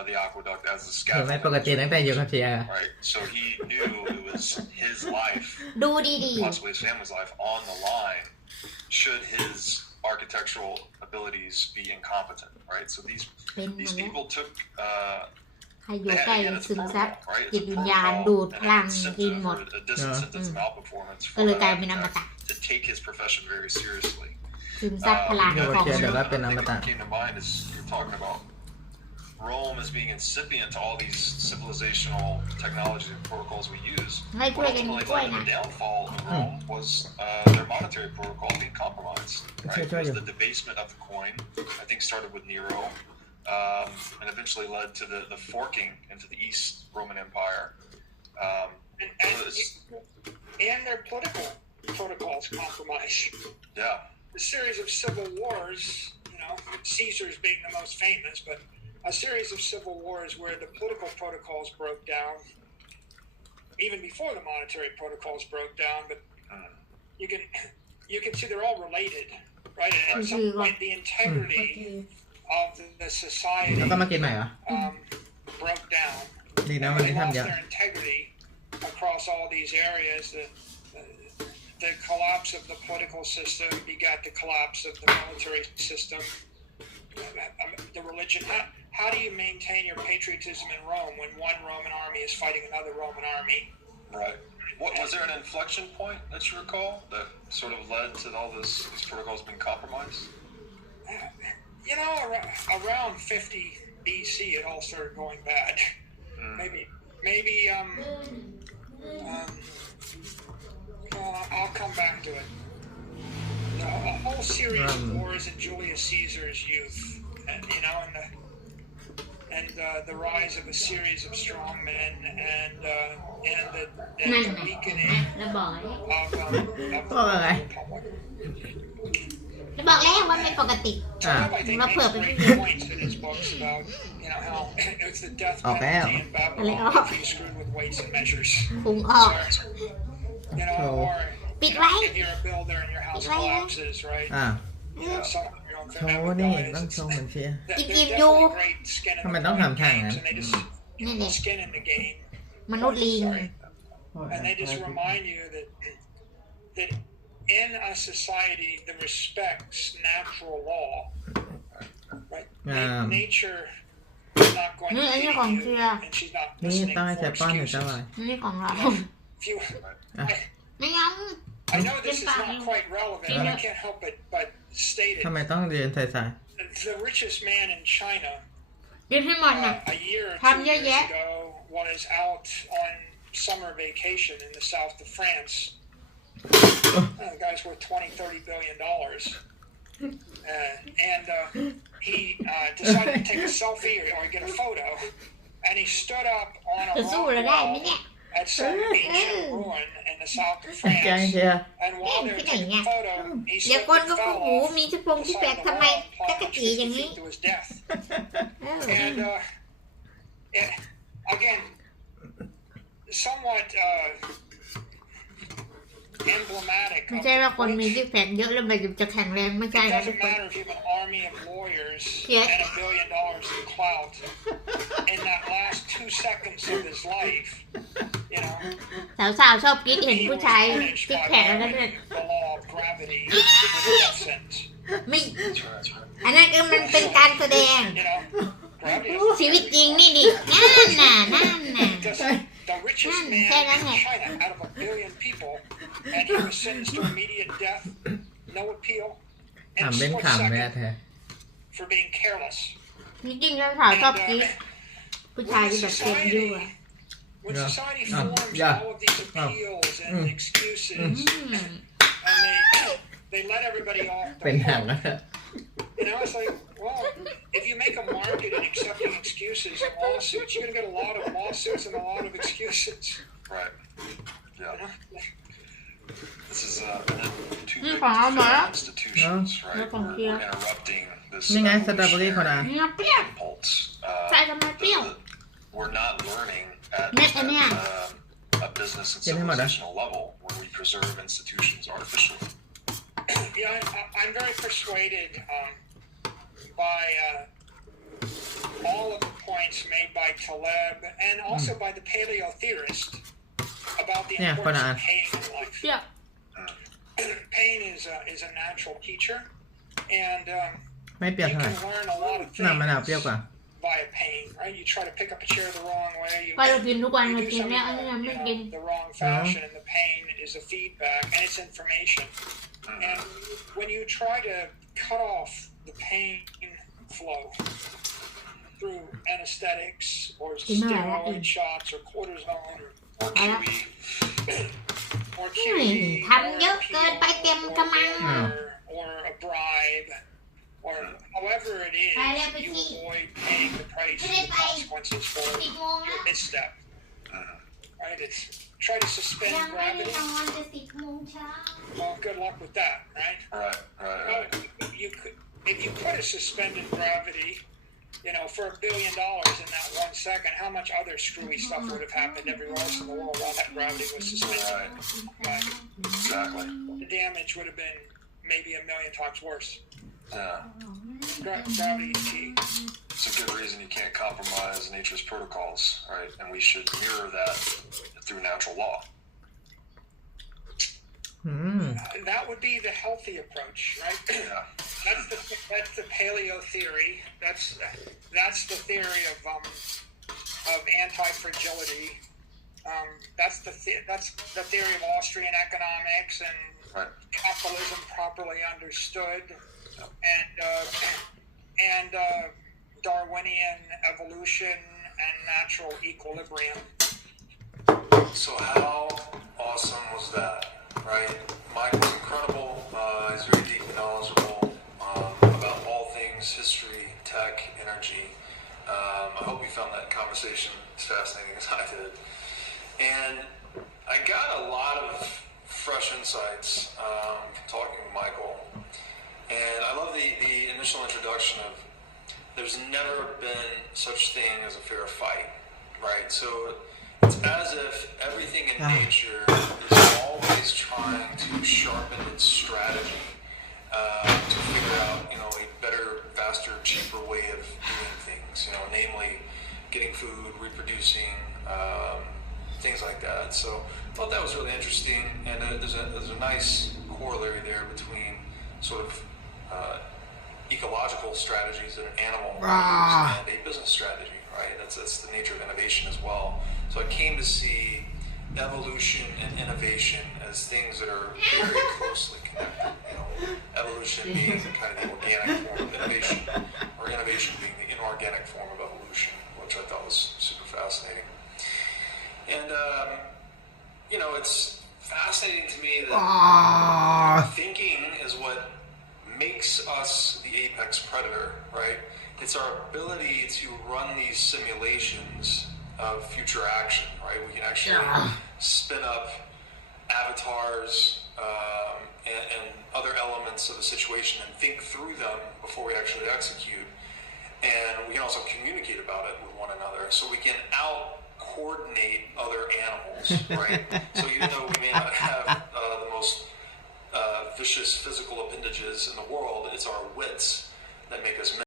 the aqueduct as the เธอไม่ scaffold. ปกติตั้งแต่อยู่กับเชียร์ Right, so he knew it was his life, ดูดี possibly his family's life, on the line should his architectural abilities be incompetent, right? So เป็น these มาแล้ว people took ใครอยู่ they ใกล้ had, again, it's ซึ a มซับ protocol, right? จิต It's a วิญญาณ protocol, ดูด and พลัง an กิน incentive หมด or a disincentive malperformance ก็ for เลย that กลายเป็นอมตะ architect to take his profession very seriously. ซึมซับพลัง เดี๋ยว ของ เดี๋ยว มนุษย์ ก็เป็นอ I ม think ตะ what came to mind is you're talking about Rome as being incipient to all these civilizational technologies and protocols we use. ให้ช่วย What กัน ultimately ช่วย led to นะ the downfall of Rome was their monetary protocol being compromised. Right? It was the debasement of the coin. I think started with Nero, and eventually led to the forking into the East Roman Empire. And their political protocols compromised. Yeah, The series of civil wars, Caesar's being the most famous, but a series of civil wars where the political protocols broke down, even before the monetary protocols broke down. But you can see they're all related, right? And at some point, the integrity of the society แล้วก็มากินใหม่เหรอ broke down. ดีนะวัน They นี้ lost ทำเยอะ their integrity across all these areas. The collapse of the political system begat the collapse of the military system. The religion. How do you maintain your patriotism in Rome when one Roman army is fighting another Roman army? right. What was there an inflection point that you recall that sort of led to all these protocols being compromised? Around 50 BC, it all started going bad. Maybe. I'll come back to it. A whole series of wars in Julius Caesar's youth, and the rise of a series of strong men, and the นั่นไง weakening แล้วบอกแล้ว of the Alright. Republic. แล้วบอกแล้วว่าไม่ปกติ Trump, I think, Nó makes phượt great points in his books about, how it's the death Okay. penalty in Babylon Alright. if you screwed with weights and measures. พุงออก Or Bịt váy. if you're a builder and your house Bịt váy á. collapses, right? อ่า Some of your own โช family ว์นี่ dies. ต้องโชว์เหมือนเชียร์ They're Im definitely vô. great skin in ทำไม the ต้อง game ทำท่าอย่างนั้น and they just นี่แหละ skin in the game. มนุษย์ลิง Sorry. And they just remind you that in a society that respects natural law, right? Nature is not going to Nó là pity còn you, kia. and she's not นี่ listening ต้องให้ for ใช้ป้อนหรือจะอ excuses. ร่อย นี่ของเรา If you, ไม่ยัง I know this is not quite relevant, but I can't help but state ทำไม it. ต้องเรียนใส่ The richest man in China กินให้หมดนะ a year or ทำ 2 เยอะ years แยะ ago was out on summer vacation in the south of France. The guy's worth $20-30 billion. He decided to take a selfie or get a photo, and he stood up on a จะสู้เราได้ไหม rock เนี่ย wall at some ancient ruin in the south of ๆแกง France. เชียร์ And while they were taking the photo, he เดี๋ยว slipped คน and ก็พูด fell หู off มีชิปง the ชิปแปล side ก of the ทำไม wall, จักร plunged จีอย่าง 50 นี้ feet to his death. เออ And again, somewhat emblematic ไม่ of ใช่ว่า the คนมี rich. ชิปแปลกเยอะแล้วมันจะแข็งแรงไม่ใช่ It นะทุก doesn't คน matter if you have an army of lawyers Yeah. and $1 billion in clout. In that last 2 seconds of his life, สาวๆชอบกรี๊ดเห็น he ผู้ was ชาย punished ซิก by แพคแล้วก็เนี่ย violating the law of gravity with a death sentence. ไม่ That's right. That's right. อันนั้นก็มันเป็นการแสดง Gravity ชีวิตจริงนี่ดินั่นน่ะนั่นน่ะ Just the richest man in China out of 1 billion people, and he was sentenced to immediate death, no appeal, ถาม and a เล่น split ขำเลยอะ second แท้ for being careless. จริงๆแล้วสาวชอบกรี๊ดผู้ชาย When ที่แบบเต็มยั่ว when Yeah. society Yeah. forms Yeah. all of these appeals and excuses, อืม and they let everybody off เป็น the หาง hook. แล้ว It's like, well, if you make a market in accepting excuses and lawsuits, you're going to get a lot of lawsuits and a lot of excuses. Right. Yeah. This is two Mm, big phải mà. institutions, Nó right? còn We're kia. interrupting this นี่ไงสตรอเบอรี่คนอ่ะ เนื้อเปรี้ยว impulse. ใส่ทำไมเปรี้ยว We're not learning at, Nét anh nha. a business and Cái này mà đã. civilizational level when we preserve institutions artificially. I'm very persuaded by all of the points made by Taleb and also by the paleo theorist about the Yeah, importance banana. of pain in life. เปรี้ยว Pain is a natural teacher. And ไม่เปรี้ยว you เท่าไหร่ can learn a lot of น้ำมะนาว things เปรี้ยวกว่า via pain, right? You try to pick up a chair the wrong way. You, ไปเรากินทุกวัน you เรา do กิน something แล้วอันนี้ไม่กิน the wrong fashion, and the pain is a feedback, and it's information. And when you try to cut off the pain flow through anesthetics or steroid shots or cortisone or QE or ทำเยอะเกินไปเต็มกำลัง or a bribe or however it is, you avoid paying the price and consequences for 10 โมง your แล้ว misstep. Right? It's try to suspend ยังไม่ได้ gravity. นอนจะ10 โมงเช้า Well, good luck with that, right? Right, right, Well, right. you could, if you put a suspended gravity, for $1 billion in that 1 second, how much other screwy stuff would have happened everywhere else in the world while that gravity was suspended? Right, Right? exactly. The damage would have been maybe 1,000,000 times worse. Yeah. Gravity is key. It's a good reason you can't compromise nature's protocols, right? And we should mirror that through natural law. อืม That would be the healthy approach, right? Yeah. That's the paleo theory. That's the theory of anti-fragility. That's the theory of Austrian economics and Right. capitalism properly understood, and Darwinian evolution and natural equilibrium. So how awesome was that, right? Michael's incredible. He's very deeply knowledgeable about all things history, tech, energy. I hope you found that conversation as fascinating as I did. And I got a lot of fresh insights talking with Michael. And I love the initial introduction of there's never been such thing as a fair fight, right? So it's as if everything in nature is always trying to sharpen its strategy to figure out, a better, faster, cheaper way of doing things, namely getting food, reproducing, things like that. So I thought that was really interesting, and there's a nice corollary there between sort of ecological strategies that an animal might use and a business strategy, right? That's the nature of innovation as well. So I came to see evolution and innovation as things that are very closely connected. Evolution being kind of the organic form of innovation, or innovation being the inorganic form of evolution, which I thought was super fascinating. And it's fascinating to me that thinking is what makes us the apex predator, right? It's our ability to run these simulations of future action, right? We can actually spin up avatars and other elements of a situation and think through them before we actually execute. And we can also communicate about it with one another. So we can out-coordinate other animals, right? So even though we may not have the most vicious physical appendages in the world, it's our wits that make us